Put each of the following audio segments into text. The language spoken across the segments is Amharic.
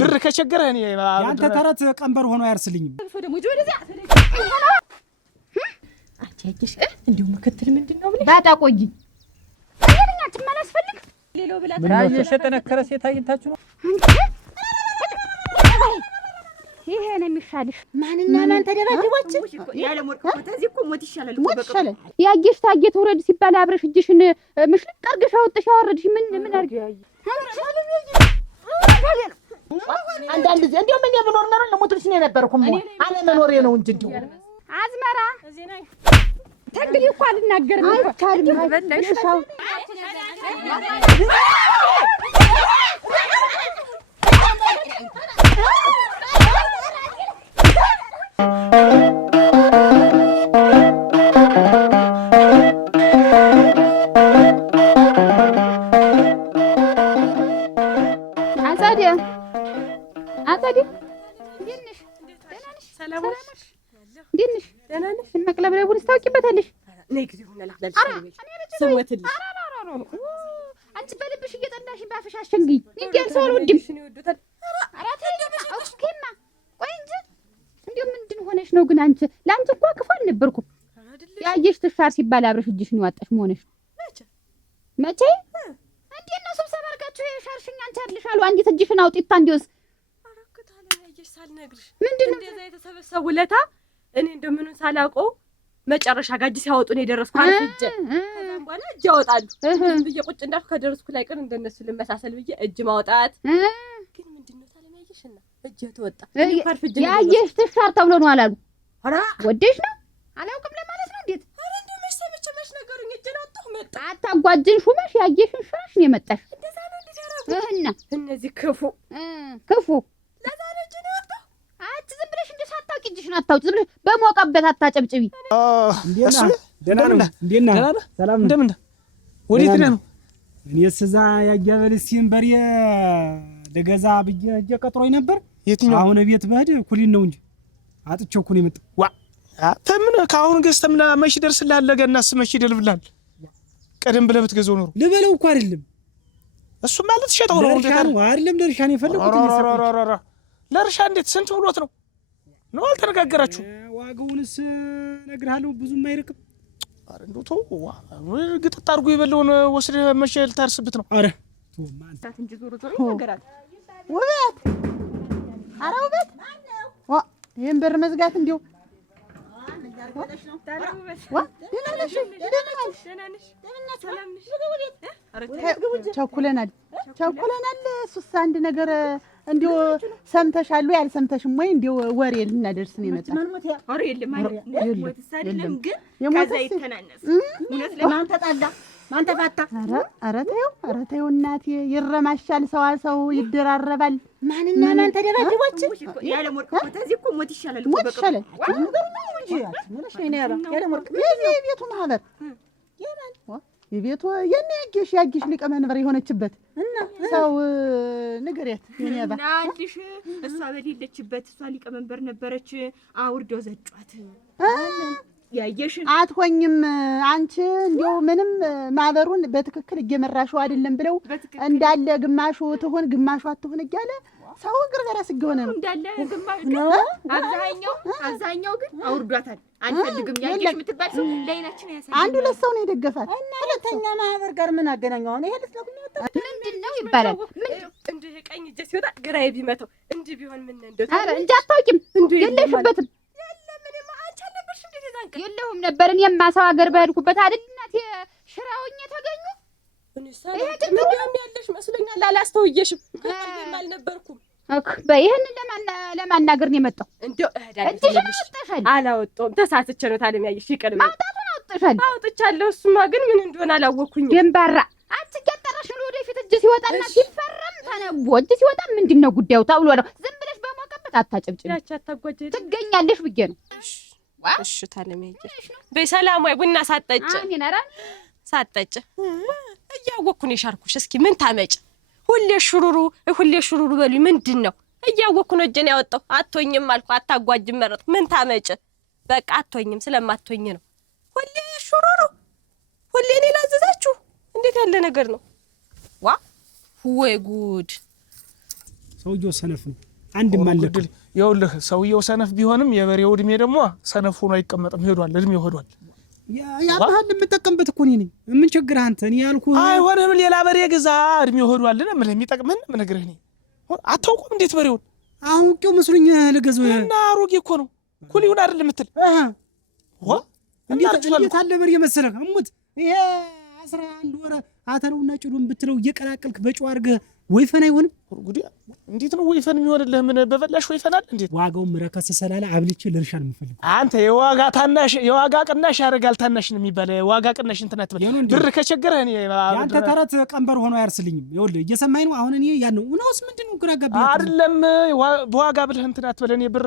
ብር ከቸገረ እኔ ያንተ ተረት ቀንበር ሆኖ ያርስልኝም ደግሞ ወደዚያ አቻይሽ እንዴው መከተል ምንድነው ብለሽ ባጣ ቆይ አይኛ ትመላስፈልግ ሌላው ብላ ታየሽ ተነከረ ሴት አይንታችሁ ነው ይሄ ነው የሚሻልሽ ማንና ማን ተደባደባች ያለ ሞርቅ ተዚህ እኮ ሞት ይሻላል እኮ በቃ ያጌሽ ታጌት ወረድ ሲባል አብረሽ እጅሽን ምሽልቅ አርገሽ አወጥሽ አወረድሽ ምን አርገ አንዳንድ ጊዜ እንደው ምን የምኖር ነው ለሞትልሽ ነው የነበርኩም አለ መኖሬ ነው እንጂ እንደው አዝመራ እዚህ ነኝ ተግሊ እኮ አልናገርም አይቻልም በለሽው አታዲ እንዴት ነሽ ሰላም ነሽ እንዴት ነሽ ደህና ነሽ መቅለብለቡን ታውቂበታለሽ ነይ ግዲ ሆነ ላክላልሽ ስሞትልሽ አንቺ በልብሽ እየጠላሽ ባፍሽ አሸንግይ እንዴት ሰው ወድም ይወዱታል አራተ ኦኬማ ቆይ እንጂ እንዴው ምንድን ሆነሽ ነው ግን አንቺ ላንቺ እኮ ክፉ አልነበርኩም ያየሽ ተሻር ሲባል አብረሽ እጅሽን ይዋጣሽ መሆንሽ መቼ እንዴት ነው ስብሰባ አርጋችሁ የሻርሽኝ አንቺ አይደልሻሉ አንዲት እጅሽን አውጥታ እንዲውስ አረከታለ ያየሽ ሳልነግርሽ ምንድነው እንደዛ የተሰበሰቡ ለታ እኔ እንደምኑን ሳላውቀው መጨረሻ ጋጅ ሲያወጡ ነው የደረስኩ አልፈጀ ከዛም በኋላ እጅ ያወጣሉ ብዬ ቁጭ እንዳልኩ ከደረስኩ ላይ ቀን እንደነሱ ልመሳሰል ብዬ እጅ ማውጣት ግን ምንድነው ታለማየሽና እጅ ተወጣ ያየሽ ተሻር ተብሎ ነው አላሉ አራ ወደሽ ነው አላውቅም ለማለት ነው እንዴት አረ እንደምሽ ሰምቼ ነገሩኝ እጅ አወጣሁ መጣ አታጓጅን ሹመሽ ያየሽን ሻሽ ነው የመጣሽ እንደዛ ነው እንደዛ እነዚህ ክፉ ለዛ ነው እጅ ነው ያወጣሁ አት ዝም ብለሽ እንደ ሳታውቂ እጅሽን አታውጪ ዝም ብለሽ በሞቀበት አታጨብጭቢ እንዴና ደህና ነው እንዴና ሰላም እንደምን ወዴት ነው እኔስ እዛ ያያበልሲን በሬ ደገዛ ብዬ እጄ ቀጥሮኝ ነበር የትኛው አሁን ቤት መሄድ ኩሊን ነው እንጂ አጥቼው ኩሊ መጣ ዋ ተምን ካሁን ገስተምና መሽ ደርስላል ለገናስ መሽ ይደልብላል ቀደም ብለህ ብትገዘው ነው ልበለው እኮ አይደለም እሱ ማለት ሸጠው ነው አይደለም ለርሻ ነው የፈለኩት ለርሻ እንዴት ስንት ብሎት ነው አልተነጋገራችሁ ዋጋውንስ ነግርሃለሁ ብዙም አይርቅም አረ እንደው ተው ግጥጥ አድርጎ የበለውን ወስደ መሸል ታርስብት ነው አረ ማን ታት እንጂ ዞሮ ይነገራል ውበት አረ ውበት ዋ ይሄን በር መዝጋት እንዴው ቸኩለናል እሱስ አንድ ነገር እንዴው ሰምተሻሉ ያልሰምተሽም ወይ እንዴው ወሬ ልናደርስ ነው የመጣ ወሬ የለም ሞት ሳይደለም ግን ከዛ ይተናነስ እውነት ለማን ተጣላ ማን ተፋታ አረ ተይው እናቴ ይረማሻል ሰው ይደራረባል ማንና ማን ተደባደባች ያለ ሞርቅ ተዚህ እኮ ሞት ይሻላል እኮ በቃ እንጂ ምንሽ ነው ያለ ሞርቅ የቤቱ ማህበር የቤቱ ያጊሽ ሊቀ መንበር የሆነችበት እና ሰው ንገሪያት የኔ አባ ናልሽ እሷ በሌለችበት እሷ ሊቀ መንበር ነበረች አውርዶ ዘጫት ያየሽ አትሆኝም አንቺ እንዴው ምንም ማህበሩን በትክክል እየመራሽው አይደለም ብለው እንዳለ ግማሹ ትሆን ግማሹ አትሆን እያለ ሰው እግር በራስ ገሆነ ነው እንዳለ ግማሹ አብዛኛው ግን አውርዷታል አንፈልግም ያየሽ የምትባል ሰው ለይናችን ያሳይ አንዱ ለሰው ነው የደገፋት ሁለተኛ ማህበር ጋር ምን አገናኛው ነው ይሄ ልትነግሩኝ ወጣ ምንድነው ይባላል እንደ ቀኝ እጄ ሲወጣ ግራዬ ቢመታው እንዴ ቢሆን ምን እንደው አረ እንጂ አታውቂም የለሽበትም የለሁም ነበር እኔማ ሰው ሀገር በሄድኩበት አይደል እናቴ ሽራውኝ ተገኙ ይሄ ምንም ያለሽ መስሎኛል አላስተውየሽም ከልቤም አልነበርኩም በይሄን ለማናገር ነው የመጣው እንደው እህዳለሽ አላወጣውም ተሳስቼ ነው ታለም ያየሽ ይቀርም ማውጣቱን አውጥተሻል አውጥቻለሁ እሱማ ግን ምን እንደሆነ አላወኩኝ ደንባራ አትገጠረሽ ነው ወደፊት እጅ ሲወጣና ሲፈረም ተነቦ እጅ ሲወጣ ምንድነው ጉዳዩ ተብሎ ነው ዝም ብለሽ በሞቀበት አታጨብጭብ ያቻ አታጓጀ ትገኛለሽ ብዬ ነው እሺ ታለም ያየሽ በሰላም ወይ ቡና ሳጠጭ አሜን አራ ሳጠጭ እያወኩ ነው የሻርኩሽ እስኪ ምን ታመጭ ሁሌ ሽሩሩ በሉኝ ምንድነው እያወኩ ነው እጄን ያወጣው አትወኝም አልኩ አታጓጅም መረጥ ምን ታመጭ በቃ አትወኝም ስለማትወኝ ነው ሁሌ ሽሩሩ ሁሌ እኔ ላዘዛችሁ እንዴት ያለ ነገር ነው ዋ ወይ ጉድ ሰውየው ሰነፍ ነው። አንድ ማለክ ይኸውልህ ሰውየው ሰነፍ ቢሆንም የበሬው እድሜ ደግሞ ሰነፍ ሆኖ አይቀመጥም። ሄዷል፣ እድሜው ሄዷል። ያ ባህል የምጠቀምበት እኮ እኔ ነኝ። ምን ችግር አንተ? እኔ ያልኩህ አይሆንም። ሌላ በሬ ግዛ፣ እድሜው ሄዷል። ለምን የሚጠቅምህን ምነግርህ እኔ አታውቁም እንዴት በሬውን አውቄው መስሎኝ ልገዛው እና አሮጌ እኮ ነው። ኩሊውን አይደል የምትል እንዴት አለ በሬ መሰለህ? እሙት ይሄ 11 ወር አተረውና ጭዱን ብትለው እየቀላቀልክ በጨው አድርገህ ወይፈን አይሆንም? ጉዲያ እንዴት ነው ወይፈን የሚሆንልህ? ምን በበላሽ ወይፈን አለ? እንዴት ዋጋው ረከስ ስላለ አብልቼ ልርሻ ነው የምፈልግ። አንተ የዋጋ ቅናሽ ያደርጋል ታናሽ ነው የሚባል ዋጋ ቅናሽ እንትን አትበል። ብር ከቸገረህ እኔ ያንተ ተረት ቀንበር ሆኖ አያርስልኝም። ይኸውልህ እየሰማኝ ነው አሁን። እኔ ያን ነው እውነውስ ምንድን ነው ግራ ገባኝ። አይደለም በዋጋ ብለህ እንትን አትበል። እኔ ብር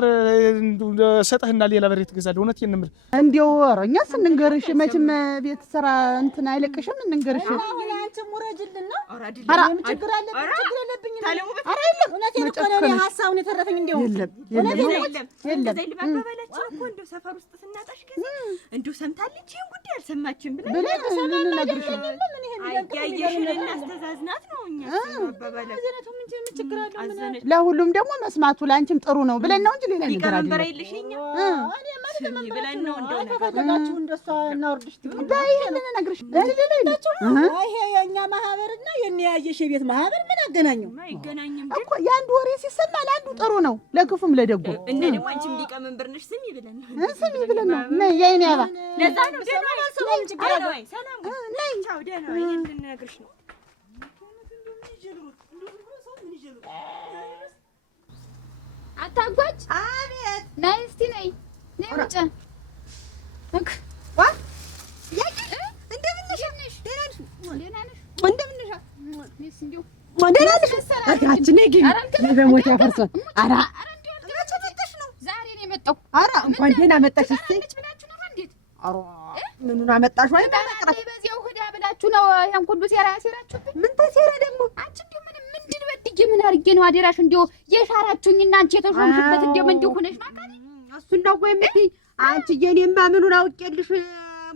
ሰጠህና ሌላ በሬ ትገዛለህ። እውነቴን ነው የምልህ። እንዲያው እኛ ስንንገርሽ መቼም ቤት ስራ እንትን አይለቅሽም። እንንገርሽ አንቺ ሙረጅልና ኧረ ችግር አለብኝ ችግር አለብኝ። ኧረ የለም እውነቴን እኮ ነው። ሀሳቡን የተረፈኝ እንደው የለም ከዘይ ልባባላችሁ እኮ እንደው ሰፈር ውስጥ ስናጣሽ ከዛ እንደው ሰምታለች ይሄን ጉዳይ አልሰማችም ብለን ልንነግርሽ አያየሽንና አስተዛዝናት ነው እኛ ባባላችሁ ምን ችግር አለው? ምን ለሁሉም ደግሞ መስማቱ ለአንቺም ጥሩ ነው ብለን ነው እንጂ ሌላ ነገር አይደለም። ይቀርበረ ይልሽኛ እኔ ማለት ብለን ነው እንደው ተፈለጋችሁ እንደሷ እናወርድሽ ትባይ ልንነግርሽ ይሄ የኛ ማህበርና የኔ ያየሽ የቤት ማህበር ምን አገናኘው? አይገናኝም እኮ የአንዱ ወሬ ሲሰማ ለአንዱ ጥሩ ነው፣ ለክፉም ለደጉ። እንዴ ደግሞ አንቺም ሊቀመንበር ነሽ ስሚ ብለን ነው ነይ የኔ አባ ለዛ ነው ደህና ሰላም ችግር አለው። ሰላም ነይ ቻው ደህና ይሄን ልንነግርሽ ነው። አታጓጅ አቤት ነይ እስቲ ነይ ውጭ ዛሬ ነው የመጣው። ኧረ እንኳን ደህና መጣሽ። ምኑን አመጣሽ? በዚያው ሂዳ ብላችሁ ነው ይሄን ሁሉ ሴራ ያሴራችሁብኝ። ምን ተሴራ ደግሞ? አንቺ እንደው ምንድን በድዬ ምን አድርጌ ነው አደራሽ እንደው የሻራችሁኝና አንቺ የተሾምሽበት እንደው ምንድን ሆነሽ ማቃል እሱን ነው ወይ የምትይ አንቺ? የኔማ ምኑን አውቄልሽ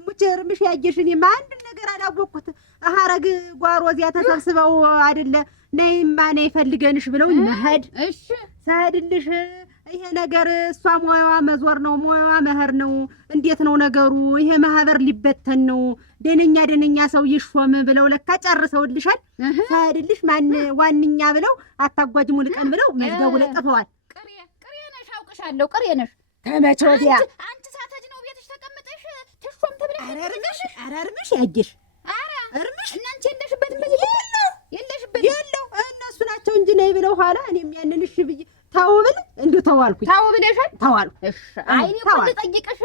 ሙቸርምሽ ያየሽ። እኔማ አንድ ነገር አላወቅኩት። ሀረግ ጓሮ እዚያ ተሰብስበው አይደለ ነይማ ነይ ፈልገንሽ ብለው መሄድ። እሺ ሰድልሽ ይሄ ነገር እሷ ሞያዋ መዞር ነው፣ ሞያዋ መህር ነው። እንዴት ነው ነገሩ? ይሄ ማህበር ሊበተን ነው፣ ደነኛ ሰው ይሾም ብለው ለካ ጨርሰውልሻል። ሰድልሽ ማን ዋንኛ ብለው አታጓጅ ሙልቀን ብለው መዝገቡ ላይ ጥፈዋል። ቅሬ ነሽ አውቅሻለሁ። ቅሬ ነሽ ተመቸ ወዲያ አንቺ ሳታጅ ነው ቤትሽ ተቀምጠሽ ትሾም ተብለሽ አረርምሽ ያየሽ እርምሽ እናንቺ የለሽበትም። በዚህ የለሽበት የለው እነሱ ናቸው እንጂ ነይ ብለው ኋላ እኔም ያንን እሺ ብዬ ታው ብል እንደው ተዋልኩኝ። ታው ብለሻል? ተዋልኩ። እሺ አይኔ እኮ ልጠይቅሽ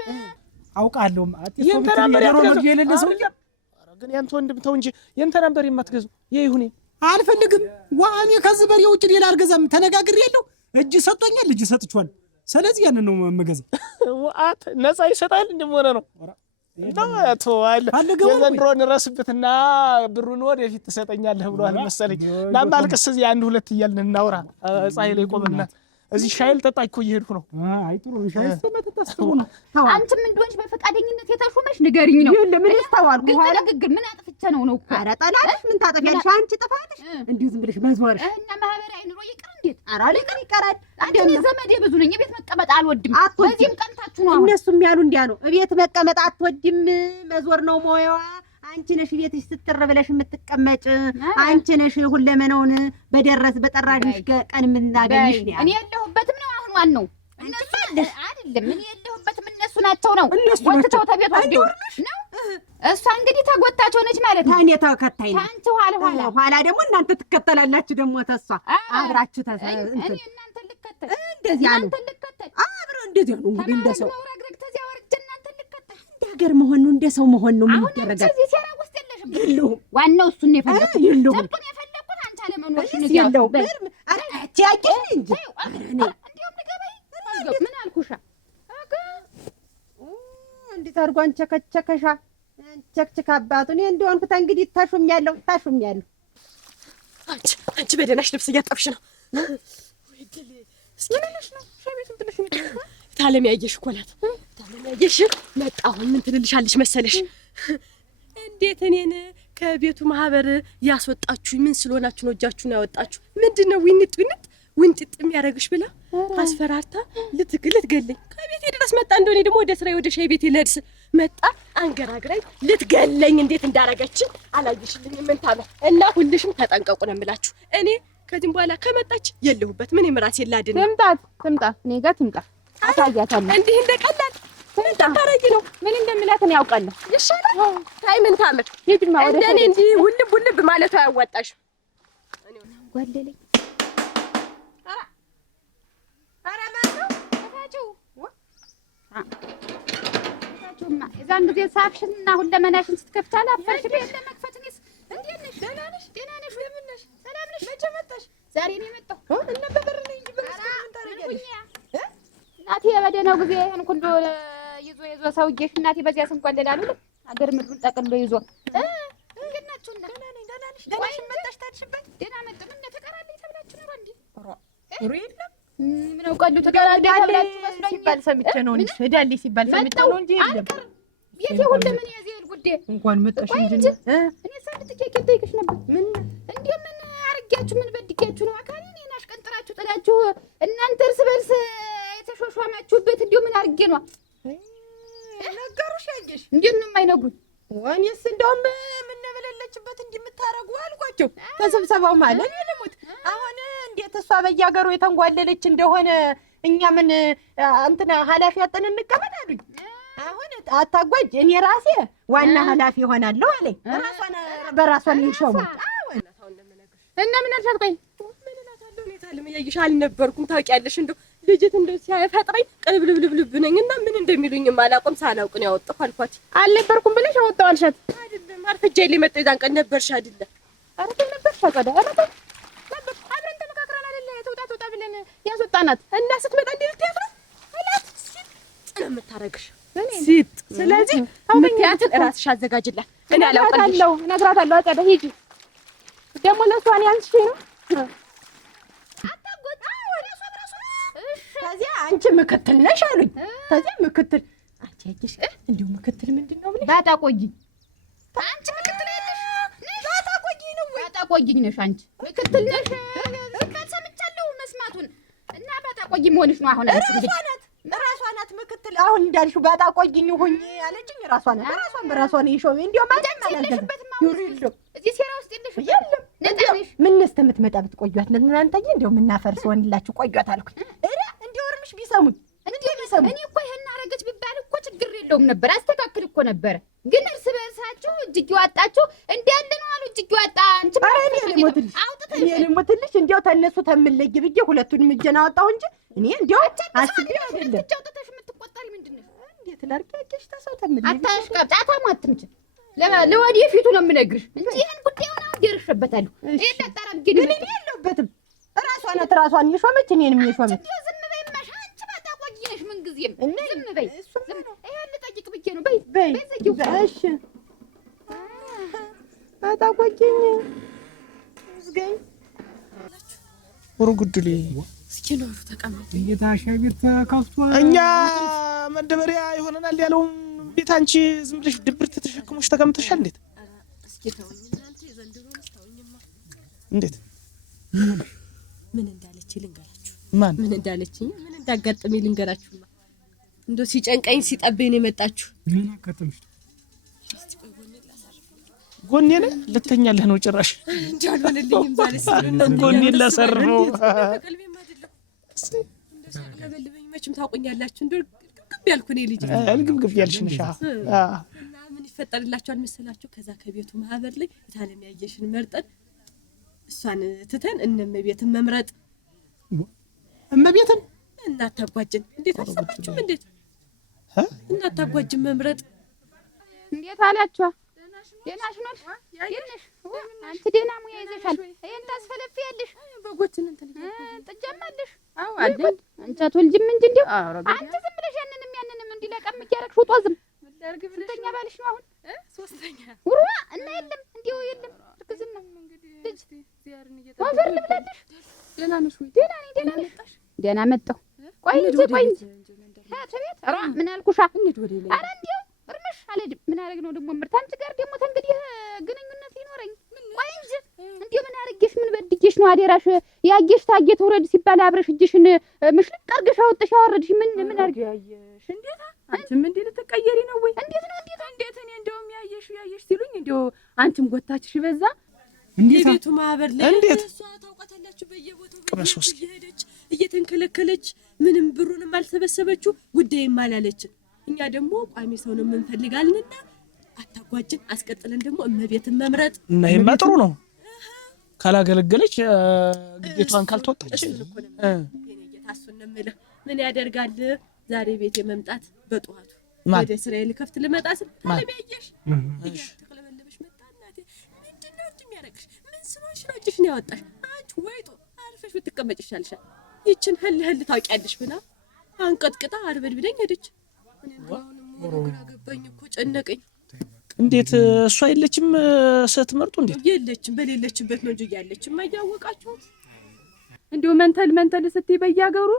አውቃለሁ። የእንተ ነበር የሌለ ሰው ግን ያንተ ወንድም ተው እንጂ የእንተ ነበር የማትገዙ ይሁን አልፈልግም። ዋኔ ከዚህ በሬ ውጭ ሌላ አልገዛም። ተነጋግሬያለሁ። እጅ ሰጥቶኛል፣ እጅ ሰጥቷል። ስለዚህ ያንን ነው የምገዛው። ወአት ነፃ ይሰጣል እንደሆነ ነው ተዋል የዘንድሮን ረስብትና ብሩን ወደፊት ትሰጠኛለህ ብሏል መሰለኝ። ናማልቅስ እዚህ አንድ ሁለት እያልን እናውራ። ፀሐይ ላይ ቆመና እዚህ ሻይ ልጠጣ እኮ እየሄድኩ ነው። አይ ጥሩ ሻይ ስለመጠጣት ነው። አንቺም እንደሆንሽ በፈቃደኝነት የተሾመሽ ንገሪኝ ነው። ምን ይስተዋልኩ ኋላ ግግር ምን አጥፍቼ ነው ነው? ኧረ ጠላትሽ ምን ታጠፊያለሽ አንቺ? ጥፋትሽ እንዲሁ ዝም ብለሽ መዝወርሽ እና ማህበራዊ ኑሮ ይቅር እንዴት? ኧረ ልቅር ይቀራል። አንቺ ዘመዴ ብዙ ነኝ። ቤት መቀመጥ አልወድም። በዚህም ቀንታችሁ ነው። እነሱም ያሉ እንዲያ ነው። ቤት መቀመጥ አትወድም፣ መዝወር ነው ሞያዋ። አንቺ ነሽ ቤትሽ ስትር ብለሽ የምትቀመጭ። አንቺ ነሽ ሁለመናውን በጠራሽ ቀን የምናገኝሽ ነው። እኔ የለሁበትም ነው አሁን ዋናው እነሱ አይደለም። እኔ የለሁበትም እነሱ ናቸው ነው ወጥተው ተቤት ወዲው ነው። እሷ እንግዲህ ተጎታች ሆነች ማለት ነው። ታኔ ተከታይ ነው። ታንቺ ኋላ ደግሞ እናንተ ትከተላላችሁ። ደግሞ ተሷ አብራችሁ እኔ እናንተ ልከተል እንደዚህ አሉ። እናንተ ልከተል አብሮ እንደዚህ ነው። እንግዲህ እንደሰው ወራግረግ ተዚያ ወርጅ እናንተ ልከተል ሀገር መሆን ነው። እንደሰው መሆን ነው። ምን ይደረጋል? እዚህ ሴራ ውስጥ የለሽም። የለሁም። ዋናው እሱን ነው የፈለኩት። የለሁም። ጥብቁን የፈለኩት አንቺ አለመኖርሽ ነው። የለሁም። አረ አቻቂ እንጂ እንዴም ንገበይ ምን አልኩሻ? እንዴት አድርጓን ቸከቸከሻ ቸክቸክ አባቱ። እኔ እንደሆንኩት እንግዲህ ታሹምያለሁ። አንቺ በደናሽ ልብስ እያጠብሽ ነው። ምን ሆነሽ ነው? ሸቤቱን ትልሽ ታለም ያየሽ እኮ ናት። ታለም ያየሽ መጣሁ። ምን ትልልሻለሽ መሰለሽ? እንዴት እኔን ከቤቱ ማህበር ያስወጣችሁ ምን ስለሆናችሁ ነው? እጃችሁን ያወጣችሁ ምንድነው? ዊንጥ ውንጥጥ የሚያደርግሽ ብላ አስፈራርታ ልትገለኝ ከቤቴ ድረስ መጣ። እንደሆነ ደግሞ ወደ ስራዬ ወደ ሻይ ቤቴ ልሄድ መጣ አንገራግራይ ልትገለኝ እንዴት እንዳረገችን አላየሽልኝ? ምን ታለ እና ሁልሽም ተጠንቀቁ ነው የምላችሁ። እኔ ከዚህም በኋላ ከመጣች የለሁበት ምን ምራስ የላድን ትምጣ እኔ ጋር ትምጣ አታያታለሁ። እንዲህ እንደቀላል ምን ታረጊ ነው? ምን እንደምላት እኔ ያውቃለሁ። ይሻላል ታይ ምን ታምር እንደኔ እንዲህ ውልብ ማለቱ አያዋጣሽ። ጓለለኝ ኧረ ማነው ታጁማ እዛን ጊዜ ሳፍሽና ሁለመናሽን ስትከፍታ አላፈርሽ ቤት ለመክፈትኝስ እንዴት ነሽ? ደህና ነሽ? ለምን ነሽ? ሰላም ነሽ? መቼ መጣሽ? ዛሬ ነው የመጣሁ እና በበር ነኝ እንጂ በመስኮት ምን ታረጊያለሽ? እናቴ በደህናው ጊዜ ይሄን ሁሉ ይዞ ሰውዬሽ እናቴ በዚያ ስንቆለላሉ አገር ምድሩን ጠቅልሎ ይዞ እንዴት ናችሁ? ደህና ነኝ። ደህና ነሽ? ደህናሽ መጣሽ? ታድሽበት? ደህና መጣሁ። ምን ተቀራለኝ ተብላችሁ ነው እንዴ? ሩ የለም ምን አውቃለሁ። ተቀራለኝ ተብላችሁ መስሎኝ ሲባል ሰምቼ ነው እንጂ ሄዳለች ሲባል ሰምቼ ነው እንጂ የለም። ቤቴ ሁሉ ምን የዚህ ጉዳይ እንኳን መጣሽ እንጂ እኔ ሰምቼ ከጠይቅሽ ነበር። ምን እንዴ ምን አርጋችሁ ምን በድጋችሁ ነው? አካሌ እኔን አሽቀንጥራችሁ ጥላችሁ እናንተ እርስ በርስ የተሾሿማችሁበት እንዴ ምን አርጌ ነው ነገሩሽ? ያየሽ እንዴት ነው የማይነግሩኝ? ወኔስ እንደውም ምን ነበለለችበት እንዲህ የምታረጉ አልኳቸው። ተሰብሰባው ማለት እኔ ልሙት አሁን እንዴት እሷ በየሀገሩ የተንጓለለች እንደሆነ እኛ ምን እንትና ኃላፊ አጠን እንቀመጥ አሉኝ። አሁን አታጓጅ እኔ ራሴ ዋና ኃላፊ ሆናለሁ አለኝ። በራሷን ይሾሙ እና ምን አልሻት? ቆይ ምን እላታለሁ? እኔ ታልም ያይሽ አልነበርኩም ታውቂያለሽ። እንደው ልጅት እንደው ሲያፈጥረኝ ቅልብልብልብ ነኝና ምን እንደሚሉኝ ማላቆም ሳላውቅ ነው ያወጣሁ አልኳት። አልነበርኩም ብለሽ አወጣው አልሻት? አይደለም አርፍጄ ሊመጣ ይዛን ቀን ነበርሽ አይደለ? አረተ ነበርሽ አቀዳ አረተ ነበር አብረን ተመካክረን አይደለ? ተውጣ ብለን ያስወጣናት እና ስትመጣ እንዴ ልትያት ነው አላት። ሲጥ ነው የምታረግሽ ሲጥ። ስለዚህ ምክንያቱም ራስሽ አዘጋጅላት። እኔ አላውቃለሁ እነግራታለሁ። አቀዳ ሂጂ ደግሞ ለሷ እኔ አንቺ ነው ከዚያ አንቺ ምክትል ነሽ አሉኝ። ከዚያ ምክትል አንቺ ያየሽ እንዲሁ ምክትል ምንድን ነው ብለሽ ባጣቆይ አንቺ ምክትል ያለሽ ባጣቆይ ነው ወይ? ባጣቆይ ነሽ አንቺ ምክትል ነሽ። ሰምቻለሁ መስማቱን እና ባጣቆይ መሆንሽ ነው አሁን አንቺ ራሷ ናት ምክትል። አሁን እንዳልሽው ባጣቆይኝ ሁኚ አለችኝ። ራሷ ናት በራሷ ነው ይሾም እንዲሁ ማለት ነው። እዚህ ሴራ ውስጥ የለሽም። የለም ነጣሽ ምን እስከምትመጣ ብትቆዩት እናንተዬ እንደው ምናፈርስ ወንላችሁ ቆዩት አልኩኝ። እረ እንደው እርምሽ ቢሰሙኝ እኔ እኮ ይሄን አረገች ቢባል እኮ ችግር የለውም ነበር፣ አስተካክል እኮ ነበር። ግን እርስ በርሳችሁ እጅግ ይዋጣችሁ እንዲያለ ነው አሉ። እጅግ ይዋጣ አንቺ ባረኔ ልሞትልሽ እንዲያው ተነሱ ተምለይ ብዬ ሁለቱንም እጄን አወጣሁ እንጂ እኔ እንዲያው አስቤ አይደለም። ተጫውተሽ የምትቆጣሪ ምንድነው? እንዴት ላርጋችሁ ተሰው ተምለይ አታሽቃብጣ ታማትምጭ ለወደፊቱ ነው የምነግርሽ እንጂ ይሄን ጉዳዩን አሁን ደርሼበታለሁ። ይሄ ተጣራም ግን እኔ የለሁበትም። ራሷን የሾመች እኔንም የሾመች ዝም በይ ማሽ አንቺ ባጣቆይ ነሽ ምን ጊዜም ዝም በይ። ይሄን ልጠይቅ ብዬ ነው። በይ እሺ ባጣቆይኝ ዝገኝ ወርጉድሊ እስኪ ነው ተቀመጥ። እየታሸግት ከፍቷል። እኛ መደበሪያ ይሆነናል ያለውን ቤት አንቺ ዝም ብለሽ ድብርት ተሸክሞሽ ተቀምጠሻል። እንዴት እስኪ ተወኝ እናንተ የዘንድሮ መስታወኝማ እንዴት ምን እንዳለች ልንገራችሁ። ማን ምን እንዳለችኝ ምን እንዳጋጠመኝ ልንገራችሁማ። እንደው ሲጨንቀኝ ሲጠበኝ ነው የመጣችሁ። ምን አጋጠመሽ? ጎኔን ልተኛለህ ነው ጭራሽ እንዴ አልሆነልኝም ዛሬ ስለሆነ ጎኔን ላሰርፍ ነው። ቀልቤም አይደለም እንደዛ ለበልበኝ መቼም ታውቁኛላችሁ። እንደው ግብግብ ያልኩ እኔ ልጅ ግብግብ ያልሽ ነሽ። እና ምን ይፈጠርላችኋል መሰላችሁ? ከዛ ከቤቱ ማህበር ላይ የታለም ያየሽን መርጠን እሷን ትተን እነመቤትን መምረጥ። እመቤትን እናታጓጅን እንዴት አሰባችሁም? እንዴት እናታጓጅን መምረጥ እንዴት አላችሁ? ደህናሽ ነሽ? የነሽ አንቺ ደህና ሙያ ይዘሻል። ይሄን ታስፈለፊያለሽ። በጎችን እንትን ጥጃማለሽ? አዎ አለኝ። አንቺ አትወልጂም እንጂ እንደው አንቺ ዝም ብለሽ ያንንም እንዲለቀም እያደረግሽ ውጦ ዝም ስንተኛ ባልሽ ነው አሁን? ሶስተኛ ውሩዋ እና የለም እንዲሁ የለም እርግዝና ልጅ ወፈር ልብላለሽ። ደህና ነሽ ወይ? ደህና ነኝ። ደህና ነሽ? ደህና መጣሁ። ቆይ እንጂ ተቤት ኧረ ምን አልኩሻ? ኧረ እንዲሁ እርምሽ አልሄድም። ምን አደረግ ነው ደግሞ ምርት አንቺ ጋር ደግሞ ተንግዲህ ግንኙነት ይኖረኝ? ቆይ እንጂ እንዲሁ ምን አደረግሽ? ምን በድጌሽ ሆነሽ ነው አደራሽ ያየሽ ታጌት ውረድ ሲባል አብረሽ እጅሽን ምሽልቅ አድርገሽ አወጥሽ አወረድሽ ምን አድርጊ ያየሽ እንዴት አንቺም እንዴ ልትቀየሪ ነው ወይ እንዴት ነው እንዴት እኔ እንደውም ያየሽ ሲሉኝ እንደው አንቺም ጎታችሽ በዛ የቤቱ ማህበር ላይ እሷ ታውቃታላችሁ በየቦታው እየሄደች እየተንከለከለች ምንም ብሩንም አልሰበሰበችው ጉዳይም አላለችን እኛ ደግሞ ቋሚ ሰው ነው የምንፈልጋልና አታጓጅን አስቀጥለን ደግሞ እመቤትን መምረጥ እና ይሄማ ጥሩ ነው ካላገለገለች ግዴቷን ካልተወጣች የታሱን ነምልህ ምን ያደርጋል ዛሬ ቤት የመምጣት በጧቱ ወደ እስራኤል ከፍት ልመጣ ስል ታለበየሽ ተከለበለበሽ መጣናቴ ምንድነው እንደሚያረክሽ ምን ስራሽ ነው እጅሽ ነው ያወጣሽ አንቺ ወይጦ አርፈሽ ብትቀመጭ ይሻልሻል ይችን ህል ታውቂያለሽ ብላ አንቀጥቅጣ አርበድብደኝ ሄደች እኔ ግራ ገባኝ እኮ ጨነቀኝ እንዴት እሷ የለችም ስትመርጡ እንዴት የለችም በሌለችበት ነው እንጂ ያለችም አይያወቃችሁ እንዴው መንተል ስትይ በያገሩ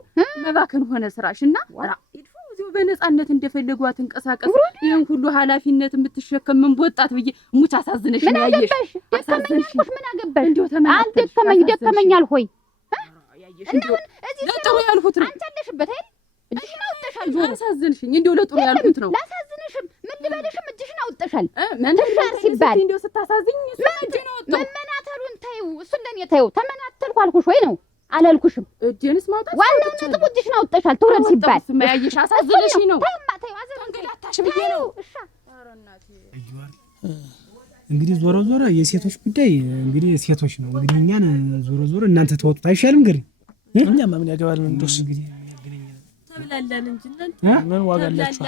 መባከን ሆነ ስራሽና ወራ ይድፉ እዚው በነጻነት እንደፈለጓት እንቀሳቀስ ይሄን ሁሉ ኃላፊነት የምትሸከም ምን ወጣት ብዬ ሙች አሳዝነሽ ነው ያየሽ ደከመኛልሽ ምን አገባሽ እንዴው ደከመኛል ሆይ ያየሽ እንዴው ለጥሩ ያልኩት ነው አንቺ አለሽበት አይደል እጅሽን አውጥተሻል ጆሮ አሳዝንሽኝ እንዴው ለጥሩ ያልኩት ነው ላሳዝንሽም ምን ልበልሽም እጅሽን አውጥተሻል መንተሻር ሲባል እንዴው ስታሳዝኝ እሱን ነው መመናተሉን ታዩ እሱን ለኔ ታዩ ተመናተልኩ አልኩሽ ወይ ነው አላልኩሽም እጄንስ ማውጣት ዋናው ነጥብ እጅሽን አውጥተሻል ትውረድ ሲባል ማያየሽ አሳዝነሽኝ ነው ታዩ አዘንገላታሽ ብዬ ነው እሺ ኧረ እናቴ እንግዲህ ዞሮ የሴቶች ጉዳይ እንግዲህ ሴቶች ነው እንግዲህ እኛን ዞሮ እናንተ ተወጡት አይሻልም እንግዲህ እኛማ ምን ያገባልን እንደውስ እንግዲህ ተብላላን እንጂ ምን ዋጋ አላችሁ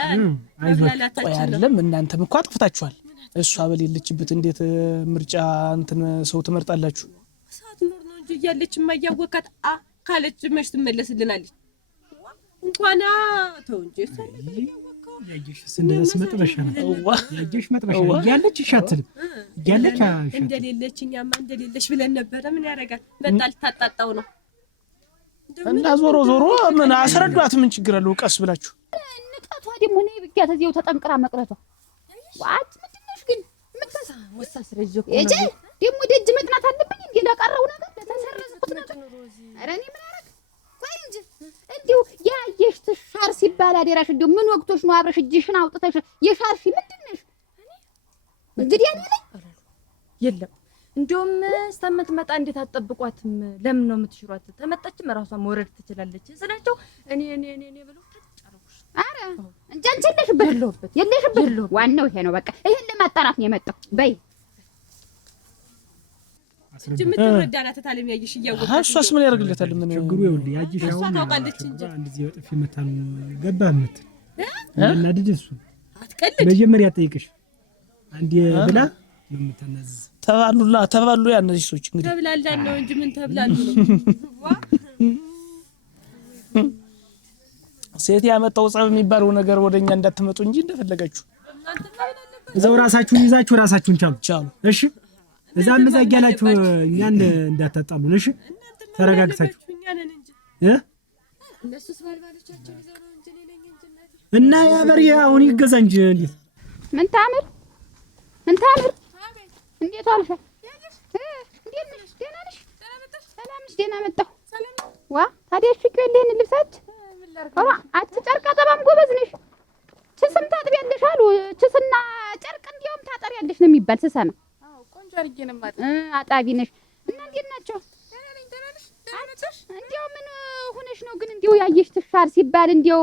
አይዟችሁ አይደለም እናንተም እኮ አጥፍታችኋል እሷ በሌለችበት እንዴት ምርጫ እንትን ሰው ትመርጣላችሁ ሰዓት ኖር ነው እንጂ ያለች ማያወቃት ካለች መች ትመለስልናለች እንኳን ተው እንጂ ያየሽ እንደዚህ መጥበሻ ነው ያየሽ መጥበሻ ያለች ይሻትል ያለች እንደሌለች እኛማ እንደሌለች ብለን ነበረ ምን ያረጋል መጣል ታጣጣው ነው እና ዞሮ ምን አስረዷት ምን ችግር አለው ቀስ ብላችሁ ንቀቷ ደግሞ ነው ብቻት እዚያው ተጠንቅራ መቅረቷ ዋት ምንድነሽ ግን ምትሳ ወሳስረጅ እጄ ደግሞ ደጅ መቅናት አለብኝ እንዴ ለቀረው ነገር ለተሰረዝኩት ነገር ኧረ እኔ ምን አረግ ቆይ እንጂ እንዴው ያየሽ ትሻር ሲባል አደራሽ እንዴው ምን ወቅቶሽ ነው አብረሽ እጅሽን አውጥተሽ የሻርሽ ምንድነሽ እንግዲህ ያለኝ የለም እንደውም ስተምትመጣ እንዴት አትጠብቋትም ለምን ነው የምትሽሯት ተመጣችም ራሷ መውረድ ትችላለች ስላቸው እኔ ብለው ተጨረኩሽ አረ እንጂ አንቺ የለሽበት ዋናው ይሄ ነው በቃ ይሄን ለማጣራት ነው የመጣው በይ ጅምት ወረዳናት ታለም ያይሽ ይያወቅ እሷስ ምን ያደርግለታል ምን ችግሩ ይኸውልህ ያጂሽ እሷ ታውቃለች እንጂ እንደዚህ በጥፊ መታን ገባህ ምት እና ድድሱ አትቀልድ መጀመሪያ ጠይቅሽ አንዴ ብላ ነው የምትነዝ ተባሉ ያ እነዚህ ሰዎች እንግዲህ ተብላላን ነው እንጂ ምን ተብላሉ ነው ሴት ያመጣው ጸብ የሚባለው ነገር ወደኛ እንዳትመጡ እንጂ እንደፈለጋችሁ እዛው ራሳችሁን ይዛችሁ ራሳችሁን ቻሉ እሺ እዛም ያላችሁ እኛን እንዳታጣሉን እሺ ተረጋግታችሁ እነሱስ ባልባሎቻቸው ይዘው ነው እንጂ ነኝ እንጂ እና ያ በሬ አሁን ይገዛ እንጂ እንዴት ምን ታምር እንዴት አልፈ እንዴት ነሽ ደህና ነሽ ሰላም ነሽ ደህና መጣሁ ዋ ታዲያ እሺ ከሌን ልብሳች ዋ አትጨርቃ ጠባም ጎበዝ ነሽ ችስም ታጥቢያለሽ አሉ ችስና ጨርቅ እንዲያውም ታጠሪያለሽ ነው የሚባል ስሰማ አዎ ቆንጆ አድርጌ ነው ማለት አጣቢ ነሽ እና እንዴት ናቸው እንዲያው ምን ሆነሽ ነው ግን እንዲያው ያየሽ ትሻር ሲባል እንዲያው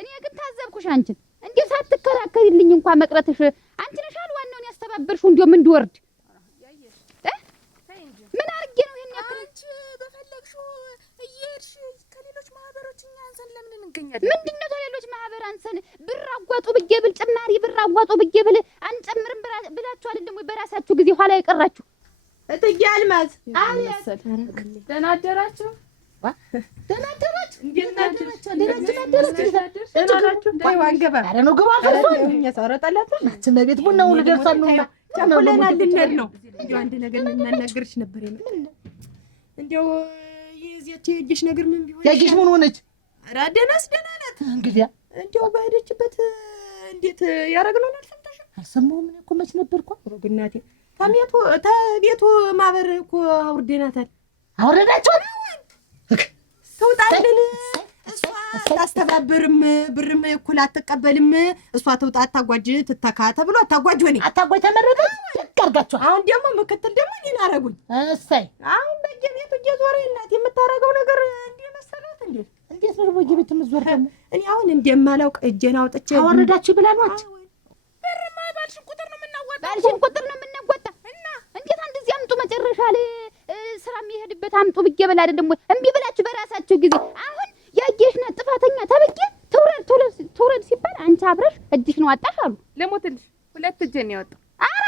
እኔ ግን ታዘብኩሽ አንቺን እንዲያው ሳትከራከሪልኝ እንኳን መቅረትሽ አንቺ ነሽ አሉ ዋናውን ያስተባበርሽው እንዲያው ምን እንድወርድ ምን አድርጌ ነው ይሄን ያክል አንቺ በፈለግሽው እየሄድሽ ከሌሎች ማህበሮች እኛ አንሰን ለምን እንገኛለን ምንድነው ከሌሎች ማህበር አንሰን ብር አጓጡ ብዬ ብል ጭማሪ ብር አጓጡ ብዬ ብል አንጨምርም ብላችሁ አይደለም ወይ በራሳችሁ ጊዜ ኋላ ይቀራችሁ እትዬ አልማዝ አለሰል ደህና አደራችሁ ደህና አደራችሁ እንዴት ናችሁ ደህና ናችሁ ዋንገባ አረ ነው ገባ እኛ ሰረጠላት ማችን ቤት ቡናው ልደርሳን ነውና ቸኩለናል ልንሄድ ነው እንዴው አንድ ነገር እናናገርሽ ነበር እንዴው የዚያች የእጅሽ ነገር ምን ቢሆን ያጂሽ ምን ሆነች ኧረ ደህናስ ደህና ናት እንግዲህ እንዴው በሄደችበት እንዴት ያረግነው አልሰምተሽ አልሰማሁም እኮ መች ነበርኩ ሮግናቴ ተቤቱ ማህበር እኮ አውርደናታል አወረዳችኋል። ተውጣልን። እሷ አታስተባብርም፣ ብርም እኩል አትቀበልም። እሷ ተውጣ አታጓጅ ትተካ ተብሎ አታጓጅ ሆኔ አታጓጅ ተመረጠ ደግ አድርጋችኋል። አሁን ደግሞ ምክትል ደግሞ እኔን አረጉኝ። እሰይ አሁን በየቤቱ እየዞረ እናት የምታረገው ነገር እንዲህ መሰላት። እንዴት ነው በየቤቱ የምትዞር ደግሞ? እኔ አሁን እንደማላውቅ እጄን አውጥቼ አወረዳችሁ ይብላሏት። ብርማ ባልሽን ቁጥር ነው የምናወጣው። ባልሽን ቁጥር ነው የምናወጣ እና እንዴት አንድ እዚህ አምጡ መጨረሻ ላይ ስራ የሚሄድበት አምጡ ብዬ በላ አይደለም ወይ? እምቢ ብላችሁ በራሳችሁ ጊዜ አሁን ያየሽና ጥፋተኛ ተብዬ ተውረድ ሲባል አንቺ አብረሽ እጅሽ ነው አጣሽ አሉ። ለሞትልሽ 2 እጄን ያወጣው። ኧረ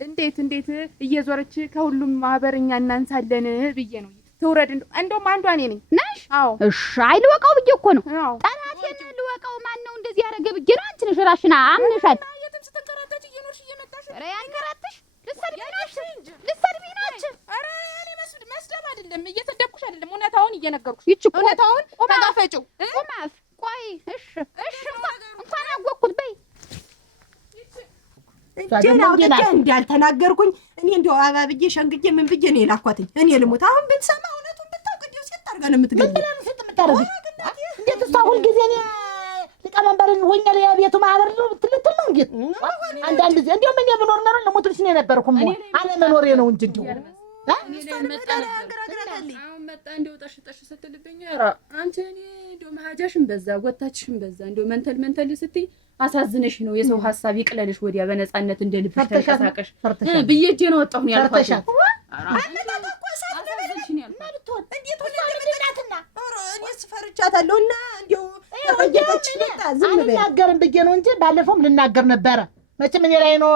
እንዴት እየዞረች ከሁሉም ማህበርኛ እናንሳለን ብዬ ነው። ትውረድ እንደውም አንዷ እኔ ነኝ ነሽ? አዎ እሺ አይልወቀው ብዬ እኮ ነው። አዎ ጠላቴን ልወቀው። ማን ነው እንደዚህ ያደረገ ብዬ ነው። አንቺ ነሽ ራስሽን አምነሻል። የትም ስትንከራተች እየኖርሽ እየመጣሽ ኧረ ያንከራትሽ ልትሰድቢ ነው። ኧረ እኔ መስደብ አይደለም እየሰደብኩሽ አይደለም፣ እውነታውን እየነገርኩሽ። ይቺ እውነታውን ተጋፈጪው። ቁማፍ ቆይ እሺ እንኳን አወቅኩት በይ እጄን አውጥቼ እንዳልተናገርኩኝ እኔ እንደው አባብዬ ሸንግዬ ምን ብዬ ነው የላኳትኝ? እኔ ልሙት አሁን ብትሰማ እውነቱን ብታውቅ እንደው ሴት አድርጋ ነው የምትገኝ። ምን ብለን ሴት የምታረግ እንዴት እሷ ሁልጊዜ እኔ ሊቀመንበርን ሆኛል የቤቱ ማህበር ነው ትልትል ነው እንዴት? አንዳንድ ጊዜ እንደውም እኔ ብኖር ነው ለሞትልሽ ነው የነበርኩም አለመኖሬ ነው እንጂ እንደው አሁን መጣ እንደው ጠሽ ስትልብኝ ኧረ አንቺ እኔ እንደው መሀጃሽን በዛ ወታችሽን በዛ እንደው መንተል ስትይ አሳዝነሽ ነው የሰው ሐሳብ ይቅለልሽ ወዲያ በነፃነት እንደ ልብሽ ተንቀሳቀሽ ብዬ እጄን አወጣሁ ነው ያልኳት። ፈርቻታለሁና እንደው ተፈየተች ለታ ዝም በይ አልናገርም ብዬ ነው እንጂ ባለፈውም ልናገር ነበረ። መቼም እኔ ላይ ነው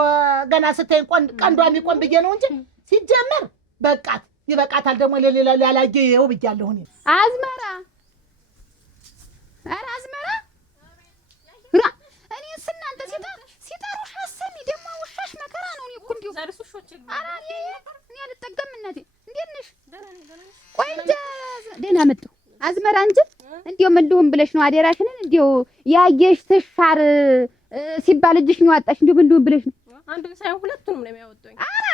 ገና ስተይ ቀንዷ የሚቆም ብዬ ነው እንጂ ሲጀመር በቃት ይበቃታል። ደግሞ ለሌላ ያላየ ይኸው ብያለሁ እኔ አዝመራ ኧረ አዝመራ እኔ እናንተ ሲጠሩሽ አሰሚ ደግሞ ውሻሽ መከራ ነው። እኔ እኮ እንዲሁ ኧረ እኔ አልጠገም እናቴ እንዴት ነሽ? ቆይ እንጂ ደህና መጣሁ አዝመራ እንጂ እንዲሁ ምን ልሁን ብለሽ ነው አደራሽንን እንዲሁ ያየሽ ትሻር ሲባል እጅሽ ነው ያጣሽ። እንዲሁ ምን ልሁን ብለሽ ነው? አንድ ሳይሆን ሁለቱንም ነው የሚያወጣኝ። ኧረ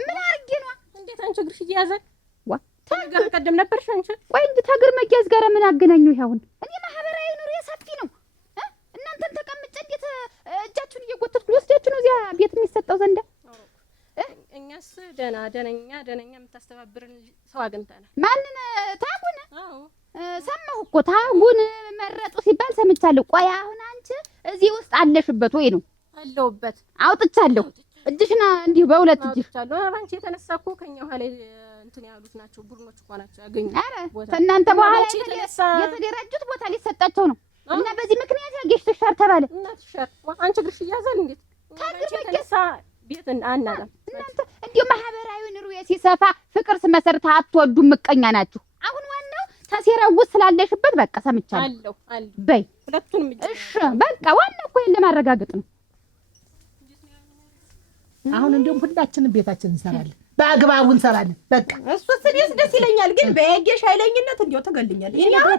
ምን አድርጌ ነው? እንዴት አንቺ እግርሽ እየያዘን ዋ ታገር ቀደም ነበርሽ አንቺ። ቆይ እንጂ ታገር መያዝ ጋር ምን አገናኘው? ይሁን እኔ ማህበራዊ ኑሮ ሰፊ ነው። እናንተን ተቀምጬ እንዴት እጃችሁን እየጎተትኩ ወስዳችሁ ነው እዚያ ቤት የሚሰጠው ዘንዳ? እኛስ ደነኛ የምታስተባብርን ሰው አግኝተናል። ማንን? ታጉን? አዎ ሰማሁ እኮ ታጉን መረጡ ሲባል ሰምቻለሁ። ቆይ አሁን አንቺ እዚህ ውስጥ አለሽበት ወይ ነው? አለሁበት። አውጥቻለሁ እጅሽና እንዲሁ በሁለት እጅሽ አውጥቻለሁ። አንቺ የተነሳ እኮ ከኛ ኋላ እንትን ያሉት ናቸው ቡድኖች እኮ ናቸው ያገኙ። ኧረ ከእናንተ በኋላ የተደራጁት ቦታ ሊሰጣቸው ነው እና በዚህ ምክንያት ያጌሽ ትሻር ተባለ። እናት ሻር አንቺ እግርሽ እያዘል እንዴት ታግር የተነሳ ቤት አናለም። እናንተ እንዲሁ ማህበራዊ ኑሮ ሲሰፋ ፍቅር ስመሰርታ አትወዱ ምቀኛ ናችሁ። አሁን ዋናው ተሴራው ስላለሽበት በቃ ሰምቻለሁ አለሁ በይ ሁለቱንም እሺ በቃ ዋናው እኮ ይሄን ለማረጋገጥ ነው። አሁን እንደውም ሁላችንም ቤታችን እንሰራለን፣ በአግባቡ እንሰራለን። በቃ እሱስ እኔስ ደስ ይለኛል፣ ግን በየጌሽ ኃይለኝነት እንዲያው ትገልኛለህ። እኔ አሁን